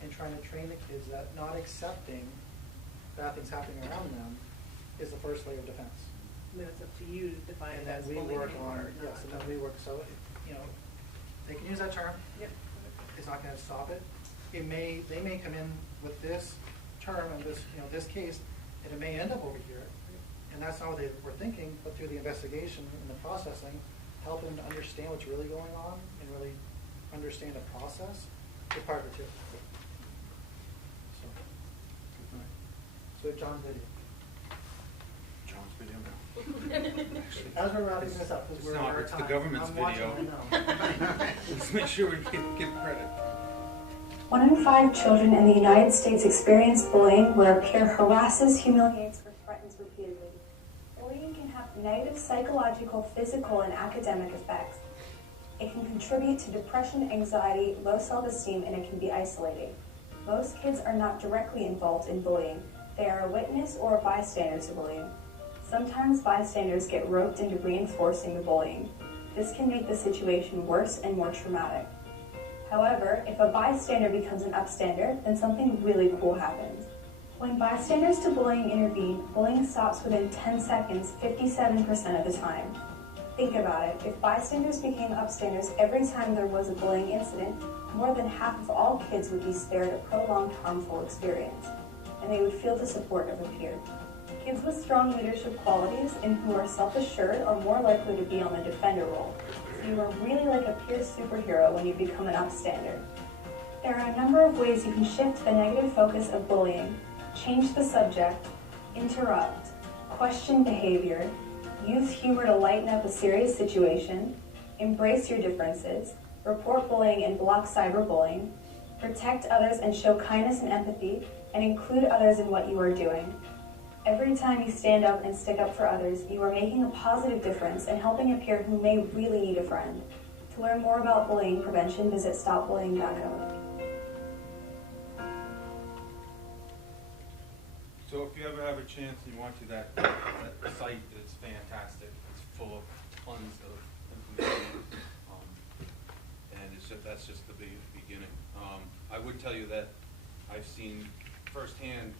And trying to train the kids that not accepting bad things happening around them is the first layer of defense. And then it's up to you to define And it then as we bullying work on, or yes, not. and then we work, so, they can use that term. Yep. It's not gonna stop it. They may come in with this term and this, this case, and it may end up over here. And that's not what they were thinking, but through the investigation and the processing, help them to understand what's really going on and really understand the process is part of it too. So John's video. John's video now. As we're wrapping this up, because It's we're not, out of it's the time. government's I'm watching, video. I know. Let's make sure we give credit. 1 in 5 children in the United States experience bullying where a peer harasses, humiliates, or threatens repeatedly. Bullying can have negative psychological, physical, and academic effects. It can contribute to depression, anxiety, low self-esteem, and it can be isolating. Most kids are not directly involved in bullying. They are a witness or a bystander to bullying. Sometimes bystanders get roped into reinforcing the bullying. This can make the situation worse and more traumatic. However, if a bystander becomes an upstander, then something really cool happens. When bystanders to bullying intervene, bullying stops within 10 seconds 57% of the time. Think about it. If bystanders became upstanders every time there was a bullying incident, more than half of all kids would be spared a prolonged harmful experience, and they would feel the support of a peer. Kids with strong leadership qualities and who are self-assured are more likely to be on the defender role. So you are really like a peer superhero when you become an upstander. There are a number of ways you can shift the negative focus of bullying: change the subject, interrupt, question behavior, use humor to lighten up a serious situation, embrace your differences, report bullying and block cyberbullying, protect others and show kindness and empathy, and include others in what you are doing. Every time you stand up and stick up for others, you are making a positive difference and helping a peer who may really need a friend. To learn more about bullying prevention, visit stopbullying.org. So if you ever have a chance and you want to, that site is fantastic. It's full of tons of information. And that's just the beginning. I would tell you that I've seen firsthand,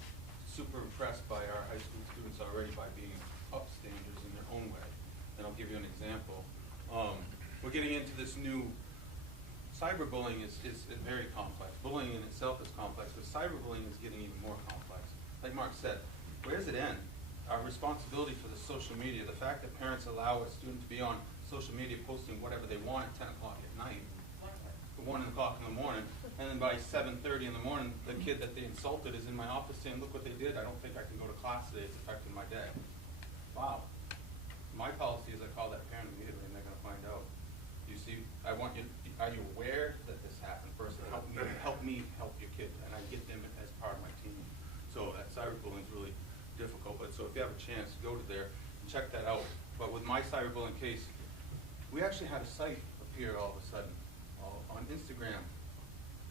super impressed by our high school students already by being upstanders in their own way. And I'll give you an example. We're getting into this new, cyberbullying is very complex. Bullying in itself is complex, but cyberbullying is getting even more complex. Like Mark said, where does it end? Our responsibility for the social media, the fact that parents allow a student to be on social media posting whatever they want at 10 o'clock at night, 1 o'clock in the morning, and then by 7:30 in the morning, the kid that they insulted is in my office saying, look what they did, I don't think I can go to class today, it's affecting my day. Wow. My policy is I call that parent immediately and they're going to find out. You see, I want you, are you aware that this happened first? Help me help your kid, and I get them as part of my team. So that cyberbullying is really difficult, but so if you have a chance, go to there and check that out. But with my cyberbullying case, we actually had a site appear all of a sudden on Instagram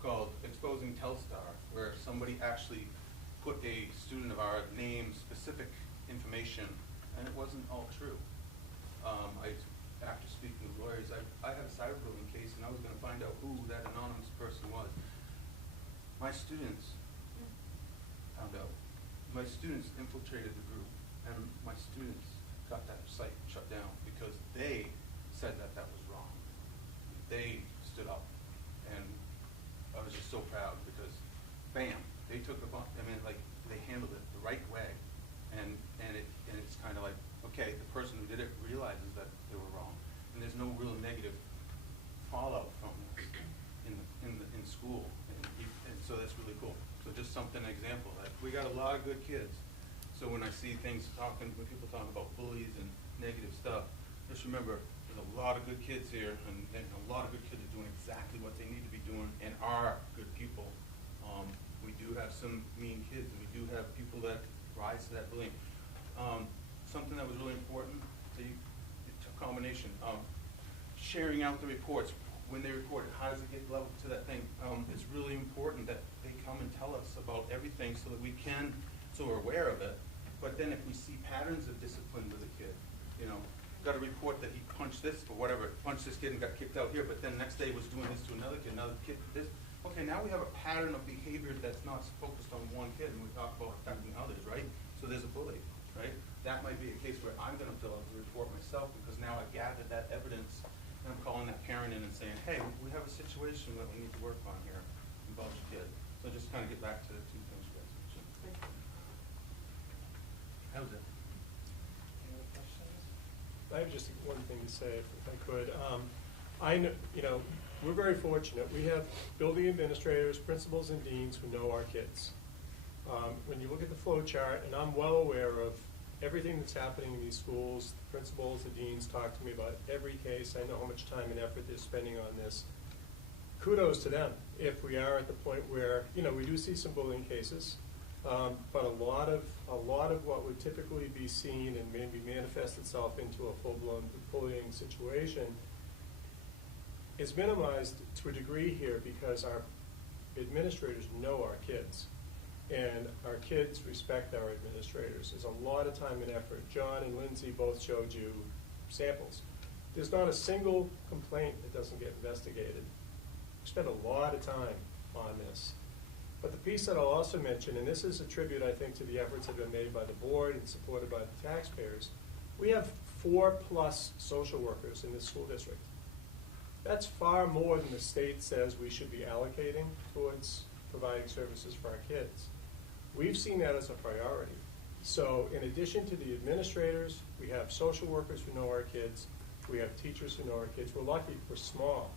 called Exposing Telstar, where somebody actually put a student of our name, specific information, and it wasn't all true. After speaking with lawyers, I had a cyberbullying case, and I was going to find out who that anonymous person was. My students found out. My students infiltrated the group, and my students got that site shut down because they said that was wrong. They stood up, and I was just so proud because, bam, they took they handled it the right way, and it's kind of like, okay, the person who did it realizes that they were wrong, and there's no real negative fallout from this in school, and so that's really cool. So just something, an example that we got a lot of good kids. So when I see things when people talk about bullies and negative stuff, just remember there's a lot of good kids here, and a lot of good kids are doing exactly what they need to be doing and are good people. We do have some mean kids, and we do have people that rise to that bullying. Something that was really important, it's a combination. Sharing out the reports. When they report it, how does it get leveled to that thing? It's really important that they come and tell us about everything so that so we're aware of it. But then if we see patterns of discipline with a kid, got a report that he punched this or whatever, punched this kid and got kicked out here, but then next day was doing this to another kid, this. Okay, now we have a pattern of behavior that's not focused on one kid, and we talk about affecting others, right? So there's a bully, right? That might be a case where I'm going to fill out the report myself because now I've gathered that evidence, and I'm calling that parent in and saying, hey, we have a situation that we need to work on here about your kid. So just kind of get back to the two things you guys mentioned. How's it? Any other questions? I have just one thing to say, if I could. I know, we're very fortunate. We have building administrators, principals, and deans who know our kids. When you look at the flow chart, and I'm well aware of everything that's happening in these schools, the principals, the deans talk to me about every case. I know how much time and effort they're spending on this. Kudos to them if we are at the point where, you know, we do see some bullying cases, but a lot of what would typically be seen and maybe manifest itself into a full-blown bullying situation is minimized to a degree here because our administrators know our kids. And our kids respect our administrators. There's a lot of time and effort. John and Lindsay both showed you samples. There's not a single complaint that doesn't get investigated. We spend a lot of time on this. But the piece that I'll also mention, and this is a tribute, I think, to the efforts that have been made by the board and supported by the taxpayers, we have 4+ social workers in this school district. That's far more than the state says we should be allocating towards providing services for our kids. We've seen that as a priority. So in addition to the administrators, we have social workers who know our kids, we have teachers who know our kids. We're lucky, we're small.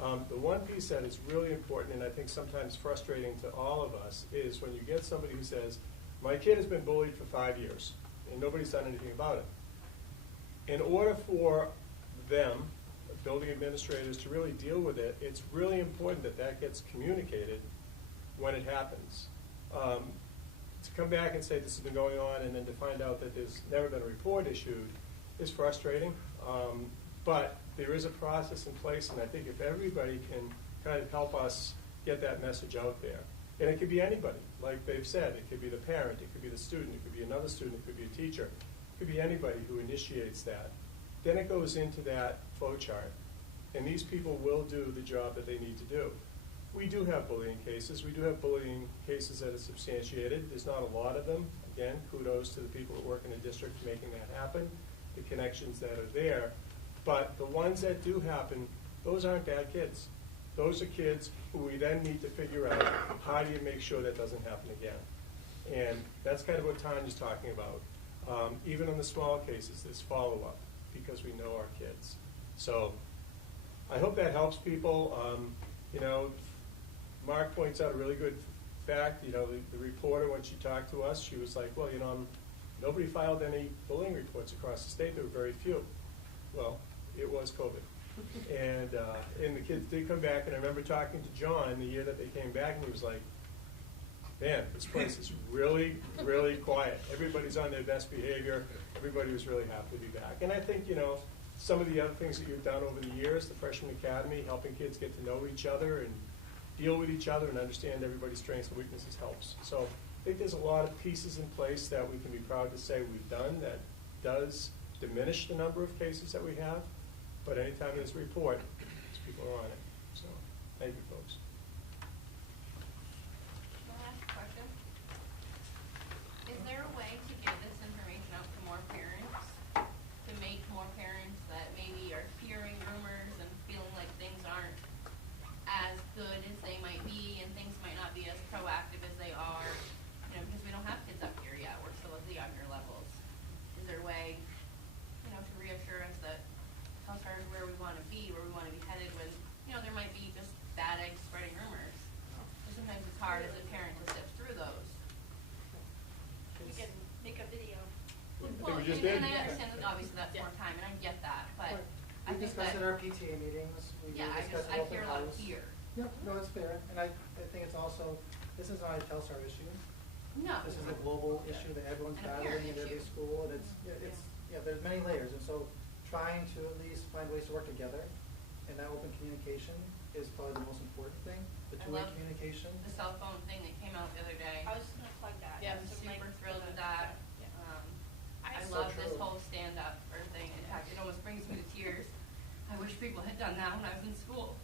The one piece that is really important, and I think sometimes frustrating to all of us, is when you get somebody who says, my kid has been bullied for 5 years, and nobody's done anything about it. In order for them, building administrators, to really deal with it, it's really important that that gets communicated when it happens. To come back and say this has been going on and then to find out that there's never been a report issued is frustrating. But there is a process in place, and I think if everybody can kind of help us get that message out there, and it could be anybody, like they've said, it could be the parent, it could be the student, it could be another student, it could be a teacher, it could be anybody who initiates that. Then it goes into that flow chart, and these people will do the job that they need to do. We do have bullying cases. We do have bullying cases that are substantiated. There's not a lot of them. Again, kudos to the people that work in the district making that happen, the connections that are there. But the ones that do happen, those aren't bad kids. Those are kids who we then need to figure out how do you make sure that doesn't happen again. And that's kind of what Tanya's talking about. Even in the small cases, there's follow-up because we know our kids. So I hope that helps people. You know, Mark points out a really good fact. You know, the reporter, when she talked to us, she was like, well, you know, nobody filed any bullying reports across the state. There were very few. Well, it was COVID. And the kids did come back, and I remember talking to John the year that they came back, and he was like, man, this place is really, really quiet. Everybody's on their best behavior. Everybody was really happy to be back. And I think, you know, some of the other things that you've done over the years, the Freshman Academy, helping kids get to know each other and deal with each other and understand everybody's strengths and weaknesses helps. So I think there's a lot of pieces in place that we can be proud to say we've done that does diminish the number of cases that we have. But anytime there's a report, these people are on it. So thank you, folks. Can I ask a question? Is there a way to get this information out to more parents, to make more parents that maybe are hearing rumors and feeling like things aren't as good as they might be and things might not be as proactive as they are, you know, because we don't have kids up here yet, we're still at the younger levels. Is there a way, you know, to reassure us that Telstar is where we want to be, where we want to be headed when, you know, there might be just bad eggs spreading rumors. So sometimes it's hard as a parent to sift through those. We can make a video. Well, we just and did. I understand that obviously that's more time, and I get that, but I We think discuss that, in our PTA meetings. We yeah, discuss I in hear a open lot house. here. Yep, no, it's fair, and I think it's also, this is not a Telstar issue. No. This is a global issue that everyone's And a battling parent in every issue. school, and there's many layers, and so trying to at least find ways to work together, and that open communication is probably the most important thing, the I two-way love communication. The cell phone thing that came out the other day. I was just gonna plug that. Yeah, I'm So Mike super put thrilled with that. that. Yeah. I So love this true. whole stand-up or thing. In fact, it almost brings me to tears. I wish people had done that when I was in school.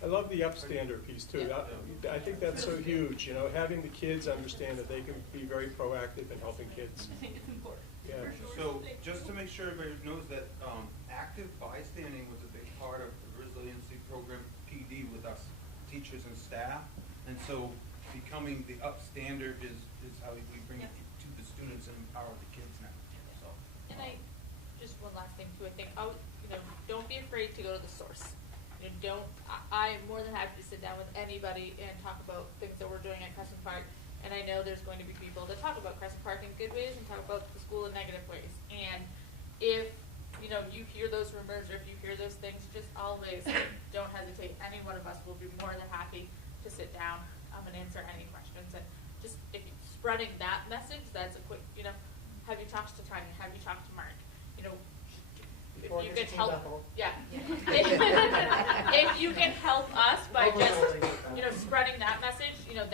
I love the upstander piece too. I think that's so huge, you know, having the kids understand that they can be very proactive in helping kids. I think it's important. Yeah. So, just to make sure everybody knows that, active bystanding was a big part of the resiliency program PD with us, teachers and staff. And so, becoming the upstander is how we bring it to the students and empower the kids now, so. And I, just one last thing too, I think, don't be afraid to go to the source. You know, I'm more than happy to sit down with anybody and talk about things that we're doing at Crescent Park. And I know there's going to be people that talk about Crescent Park in good ways and talk about the school in negative ways. And if, you know, you hear those rumors or if you hear those things, just always don't hesitate. Any one of us will be more than happy to sit down and answer any questions. And just if you spreading that message, that's a quick, you know, have you talked to Tanya? Have you talked to Mark? You know, Before if you it can gets help, too yeah. If you can help us by just, you know, spreading that message, you know,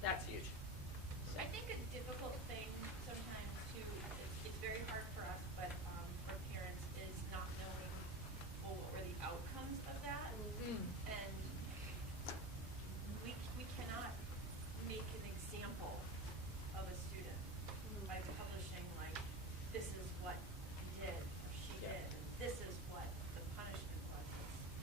that's huge. I think a difficult thing sometimes too, it's very hard for us, but for parents is not knowing, well, what were the outcomes of that? And we cannot make an example of a student by publishing like, this is what he did or she did, and this is what the punishment was.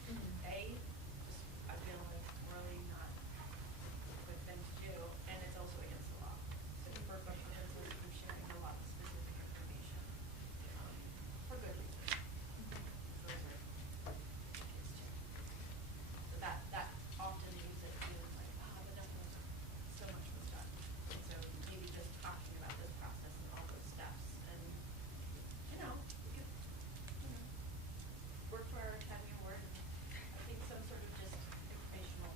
Just I feel like really not a good thing to do, and it's also against the law. So people are prevents us from sharing a lot of specific information for good reasons. Those are kids too. So that often leaves it feeling like, but nothing, so much was done. And so maybe just talking about this process and all those steps, and work for our Academy Award. I think some sort of just informational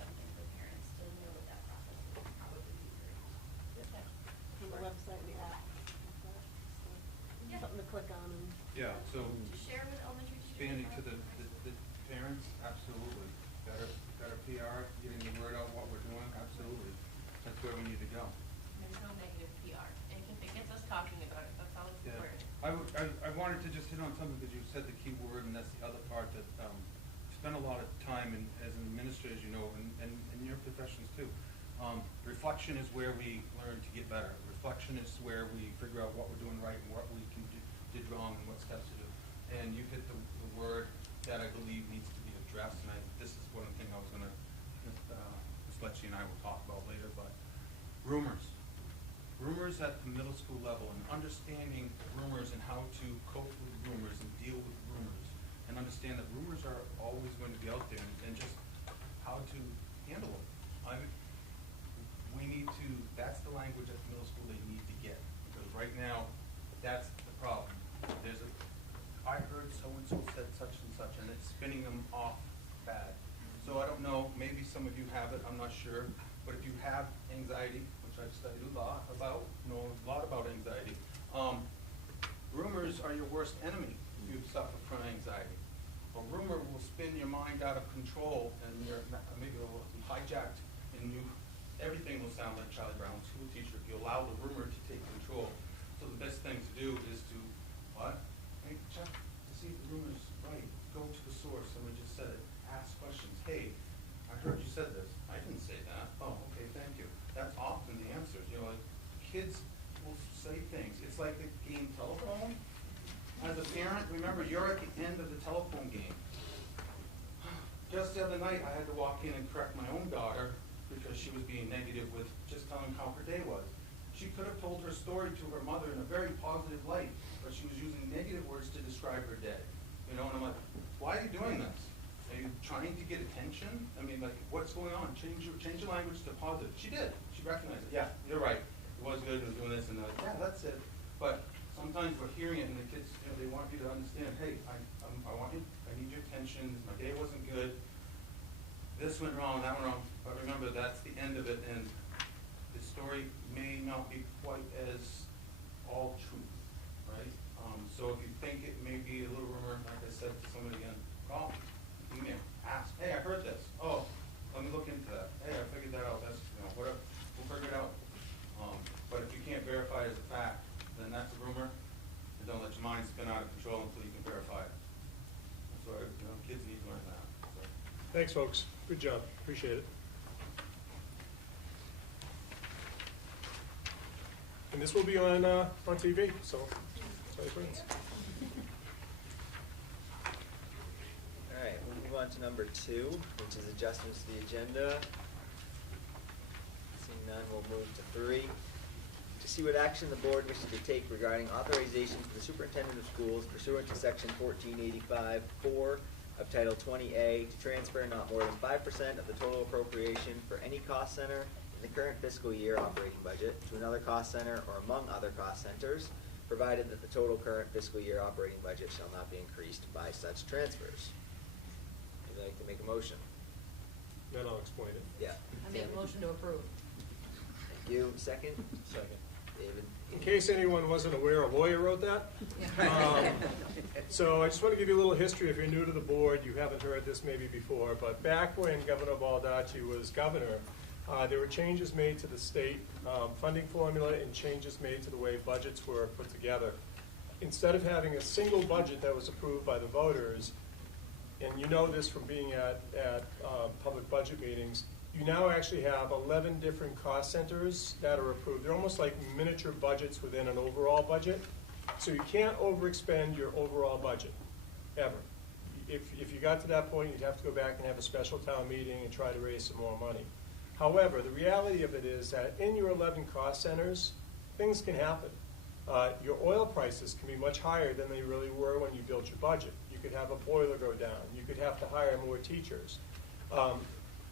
something for parents to know what that process is would probably be great. On the website, the app, like that, so, Yeah. something to click on and. Yeah, so To share with elementary teachers. expanding to the parents, absolutely. Better PR, getting the word out what we're doing, absolutely. That's where we need to go. There's no negative PR. It gets us talking about it, that's all it's Yeah, important. I wanted to just hit on something because you said the key word, and that's the other part that, spend a lot of time in, as an administrator, as you know, and in your professions too. Reflection is where we learn to get better. Reflection is where we figure out what we're doing right and what we did wrong and what steps to do. And you hit the word that I believe needs to be addressed, and this is one thing I was gonna, Ms. Lecce and I will talk about later, but rumors. Rumors at the middle school level, and understanding rumors and how to cope with rumors and deal with rumors, and understand that rumors are always going to be out there, and just how to handle them. We need to, that's the language at the middle school they need to get, because right now, that's the problem. I heard so-and-so said such and such, and it's spinning them off bad. So I don't know, maybe some of you have it, I'm not sure, but if you have anxiety, which I've studied a lot about, know a lot about anxiety, rumors are your worst enemy if you suffer from anxiety. A rumor will spin your mind out of control, and maybe it will be hijacked, and everything will sound like Charlie Brown, school teacher, if you allow the rumor to take control. So the best thing to do is to, hey, check to see if the rumor's right. Go to the source, someone just said it. Ask questions. Hey, I heard you said this. I didn't say that. Oh, okay, thank you. That's often the answers. You know, like, kids will say things. It's like the game telephone. As a parent, remember, you're at the end of the telephone game. Just the other night, I had to walk in and correct my own daughter because she was being negative with just telling how her day was. She could have told her story to her mother in a very positive light, but she was using negative words to describe her day. You know, and I'm like, why are you doing this? Are you trying to get attention? I mean, like, what's going on? Change your language to positive. She did. She recognized it. Yeah, you're right. It was good. It was doing this, and they're like, yeah, that's it. But sometimes we're hearing it, and the kids, you know, they want you to understand. Hey, I want you. I need your attention. My day wasn't good. This went wrong. That went wrong. But remember, that's the end of it, and the story may not be quite as all truth, right? So if you think it may be a little rumor, like I said to somebody again, call, email, ask. Hey, I heard this. Oh, let me look into that. Hey, I figured that out. That's, you know, whatever. We'll figure it out. But if you can't verify it as a fact, then that's a rumor. And don't let your mind spin out of control until you can verify it. That's why, you know, kids need to learn that. So. Thanks, folks. Good job. Appreciate it. And this will be on TV, so tell your friends. All right, we'll move on to number 2, which is adjustments to the agenda. Seeing none, we'll move to 3. To see what action the board wishes to take regarding authorization for the superintendent of schools pursuant to section 1485-4 of Title 20A to transfer not more than 5% of the total appropriation for any cost center in the current fiscal year operating budget to another cost center or among other cost centers, provided that the total current fiscal year operating budget shall not be increased by such transfers. Would you like to make a motion? Then I'll explain it. Yeah. I make a motion to approve. Thank you. Second? Second. David? In case anyone wasn't aware, a lawyer wrote that. So I just want to give you a little history. If you're new to the board, you haven't heard this maybe before, but back when Governor Baldacci was governor, there were changes made to the state funding formula and changes made to the way budgets were put together. Instead of having a single budget that was approved by the voters, and you know this from being at public budget meetings, you now actually have 11 different cost centers that are approved. They're almost like miniature budgets within an overall budget. So you can't overexpend your overall budget, ever. If you got to that point, you'd have to go back and have a special town meeting and try to raise some more money. However, the reality of it is that in your 11 cost centers, things can happen. Your oil prices can be much higher than they really were when you built your budget. You could have a boiler go down. You could have to hire more teachers.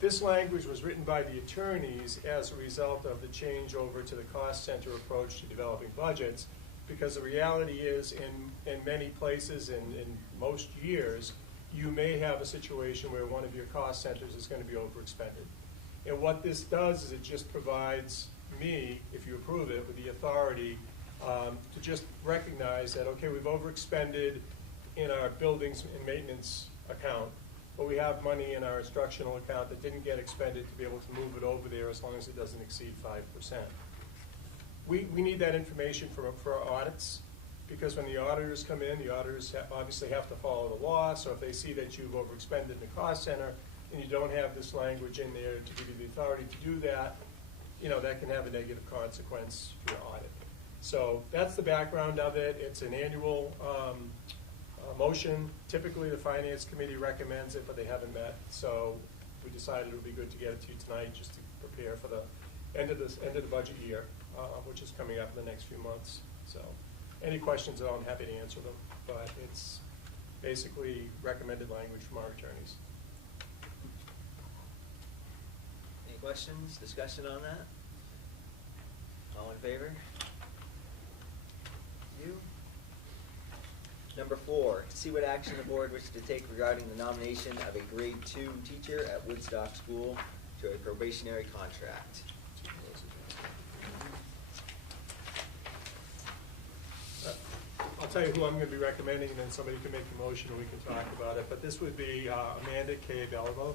This language was written by the attorneys as a result of the change over to the cost center approach to developing budgets, because the reality is in many places and in most years, you may have a situation where one of your cost centers is going to be overexpended. And what this does is it just provides me, if you approve it, with the authority to just recognize that, okay, we've overexpended in our buildings and maintenance account, but we have money in our instructional account that didn't get expended to be able to move it over there as long as it doesn't exceed 5%. We need that information for our audits, because when the auditors come in, the auditors obviously have to follow the law, so if they see that you've overexpended in the cost center and you don't have this language in there to give you the authority to do that, you know, that can have a negative consequence for your audit. So that's the background of it. It's an annual motion. Typically the Finance Committee recommends it, but they haven't met, so we decided it would be good to get it to you tonight just to prepare for the end of the budget year, which is coming up in the next few months. So any questions, I'm happy to answer them, but it's basically recommended language from our attorneys. Any questions, discussion on that? All in favor? You? Number 4, to see what action the board wishes to take regarding the nomination of a grade 2 teacher at Woodstock School to a probationary contract. I'll tell you who I'm going to be recommending, and then somebody can make the motion and we can talk about it. But this would be Amanda K. Beliveau,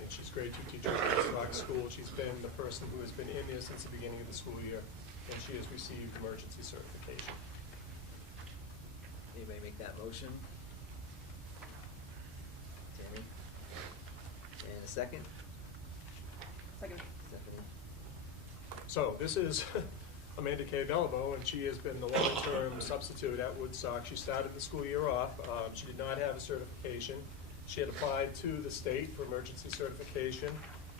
and she's grade 2 teacher at Woodstock School. She's been the person who has been in there since the beginning of the school year, and she has received emergency certification. Anybody make that motion? Tammy? And a second? Second. Stephanie? So this is Amanda K. Beliveau, and she has been the long-term substitute at Woodstock. She started the school year off. She did not have a certification. She had applied to the state for emergency certification.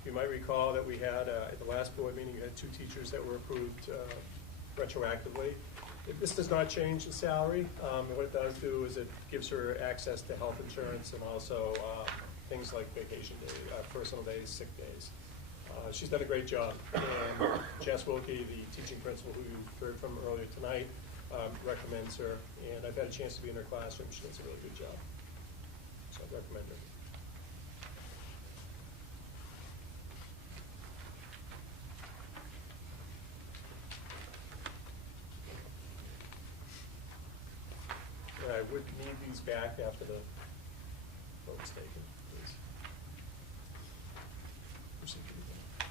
You might recall that we had, at the last board meeting, you had 2 teachers that were approved retroactively. This does not change the salary. What it does do is it gives her access to health insurance and also things like vacation days, personal days, sick days. She's done a great job. And Jess Wilkie, the teaching principal who you heard from earlier tonight, recommends her. And I've had a chance to be in her classroom. She does a really good job. So I recommend her. I would need these back after the vote's taken, please. Proceed to the-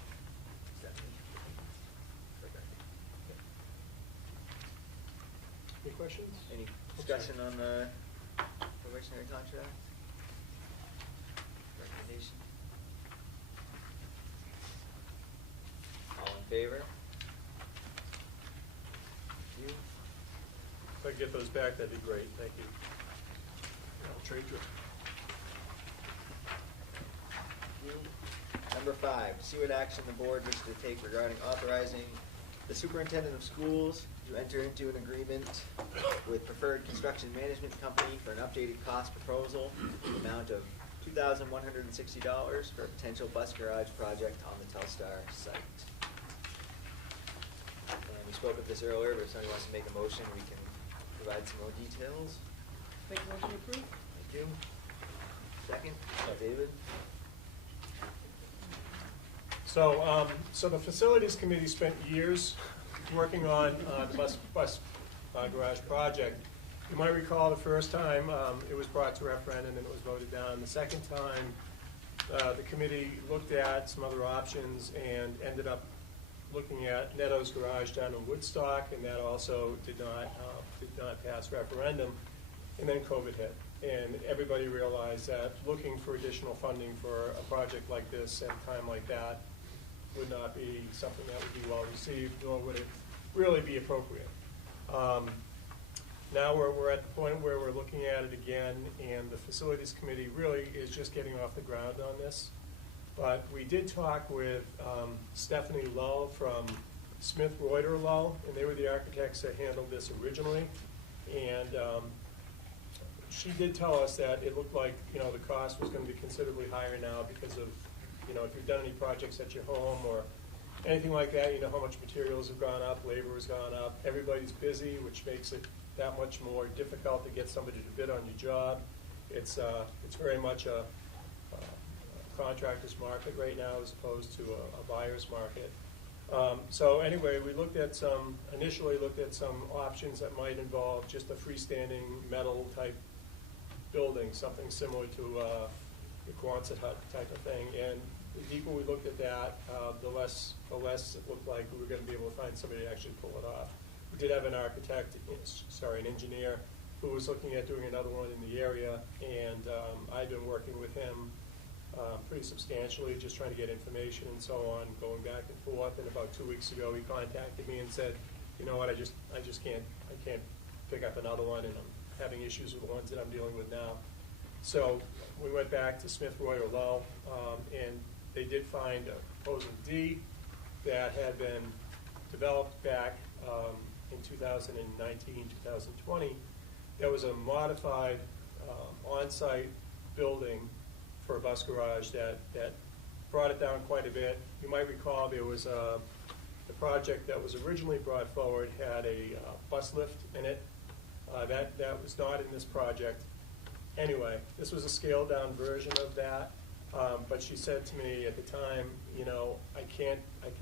Stephanie? Okay. Any questions? Any discussion on the probationary contract? Recommendation? All in favor? You? If I could get those back, that'd be great. Thank you. I'll trade you. You. Number 5, to see what action the board wishes to take regarding authorizing the superintendent of schools to enter into an agreement with Preferred Construction Management Company for an updated cost proposal in the amount of $2,160 for a potential bus garage project on the Telstar site. And we spoke of this earlier, but if somebody wants to make a motion, we can provide some more details. Make a motion to approve? Thank you. Second, David? So the facilities committee spent years working on the bus garage project. You might recall the first time it was brought to referendum and it was voted down. The second time, the committee looked at some other options and ended up looking at Netto's garage down in Woodstock, and that also did not pass referendum. And then COVID hit, and everybody realized that looking for additional funding for a project like this at a time like that would not be something that would be well received, nor would it really be appropriate. Now we're at the point where we're looking at it again, and the facilities committee really is just getting off the ground on this. But we did talk with Stephanie Lull from Smith Reuter Lull, and they were the architects that handled this originally. And she did tell us that it looked like, you know, the cost was going to be considerably higher now because of, you know, if you've done any projects at your home or anything like that, you know how much materials have gone up, labor has gone up. Everybody's busy, which makes it that much more difficult to get somebody to bid on your job. It's very much a contractor's market right now as opposed to a buyer's market. So anyway, we initially looked at some options that might involve just a freestanding metal type building, something similar to a Quonset hut type of thing. And the deeper we looked at that, the less it looked like we were going to be able to find somebody to actually pull it off. We did have an an engineer who was looking at doing another one in the area, and I've been working with him pretty substantially, just trying to get information and so on, going back and forth. And about 2 weeks ago, he contacted me and said, you know what, I just can't pick up another one, and I'm having issues with the ones that I'm dealing with now. So we went back to Smith Reuter Lull, and they did find a proposal D that had been developed back in 2019, 2020. There was a modified on-site building for a bus garage that brought it down quite a bit. You might recall there was the project that was originally brought forward had a bus lift in it. That was not in this project. Anyway, this was a scaled down version of that. But she said to me at the time, you know, I can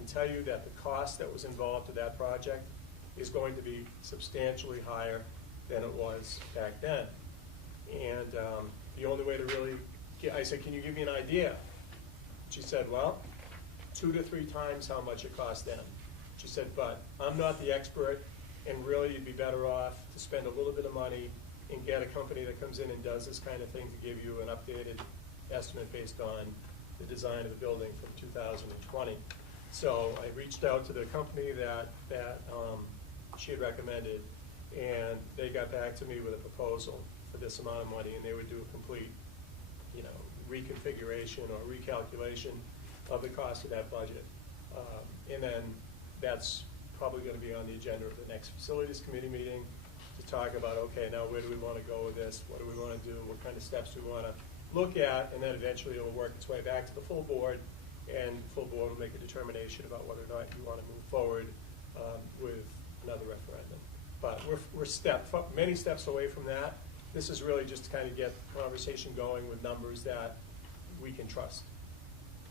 tell you that the cost that was involved with that project is going to be substantially higher than it was back then. And the only way to really I said, can you give me an idea? She said, well, 2 to 3 times how much it cost then. She said, but I'm not the expert, and really you'd be better off to spend a little bit of money and get a company that comes in and does this kind of thing to give you an updated estimate based on the design of the building from 2020. So I reached out to the company that she had recommended, and they got back to me with a proposal for this amount of money, and they would do a complete, you know, reconfiguration or recalculation of the cost of that budget. And then that's probably going to be on the agenda of the next facilities committee meeting to talk about, okay, now where do we want to go with this? What do we want to do? What kind of steps do we want to look at? And then eventually it will work its way back to the full board, and the full board will make a determination about whether or not you want to move forward with another referendum. But we're many steps away from that. This is really just to kind of get the conversation going with numbers that we can trust.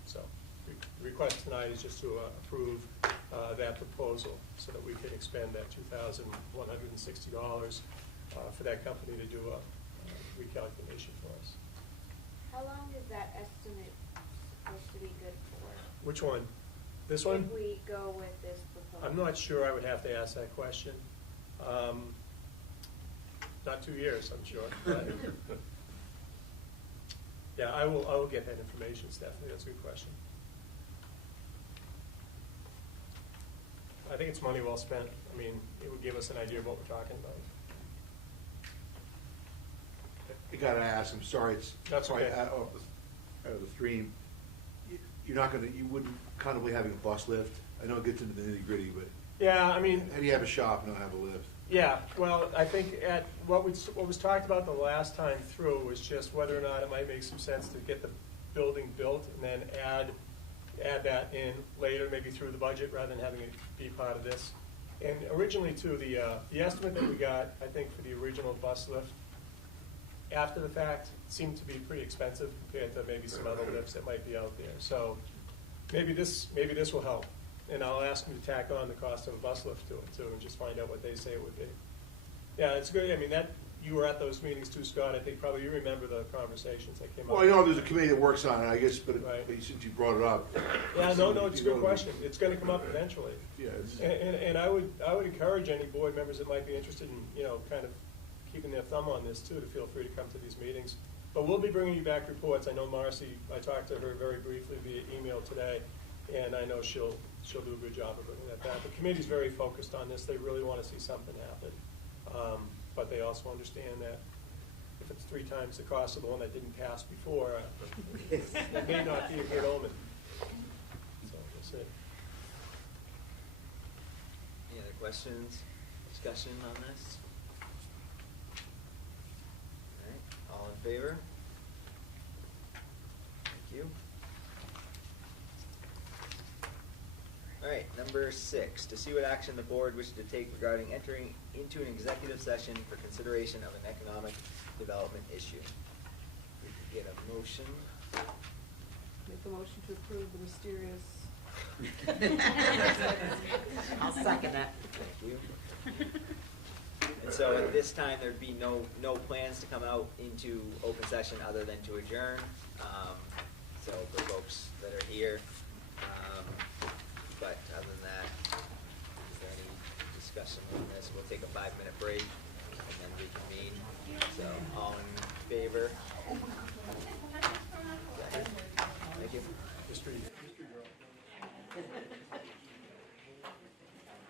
So the request tonight is just to approve that proposal so that we can expend that $2,160 for that company to do a recalculation for us. How long is that estimate supposed to be good for? Which one? This one? If we go with this proposal. I'm not sure. I would have to ask that question. Not 2 years, I'm sure. But yeah, I will get that information, Stephanie. That's a good question. I think it's money well spent. I mean, it would give us an idea of what we're talking about. I gotta ask, I'm sorry, That's okay. out of the stream. You wouldn't contemplate having a bus lift? I know it gets into the nitty gritty, but. Yeah, I mean. How do you have a shop and not have a lift? Yeah, well, I think what was talked about the last time through was just whether or not it might make some sense to get the building built and then add that in later, maybe through the budget, rather than having it be part of this. And originally too, the estimate that we got, I think, for the original bus lift, after the fact, seemed to be pretty expensive compared to maybe some other lifts that might be out there. So maybe this will help. And I'll ask them to tack on the cost of a bus lift to it too, and just find out what they say it would be. Yeah, it's good. I mean, you were at those meetings too, Scott. I think probably you remember the conversations that came up. Well, I know there's a committee that works on it, I guess, but Right. since you brought it up. Yeah, no, it's a good question. It's going to come up eventually. Yeah, it's, And I would encourage any board members that might be interested in, kind of keeping their thumb on this too, to feel free to come to these meetings. But we'll be bringing you back reports. I know Marcy, I talked to her very briefly via email today, and I know she'll do a good job of bringing that back. The committee's very focused on this. They really want to see something happen. But they also understand that if it's 3 times the cost of the one that didn't pass before, it may not be a good omen. So that's it. Any other questions, discussion on this? All right, all in favor? Thank you. All right, number 6, to see what action the board wishes to take regarding entering into an executive session for consideration of an economic development issue. We could get a motion. Make the motion to approve the mysterious. I'll second that. Thank you. And so at this time, there'd be no plans to come out into open session other than to adjourn. So for folks that are here, but other than that, is there any discussion on this? We'll take a 5-minute break and then reconvene. So all in favor?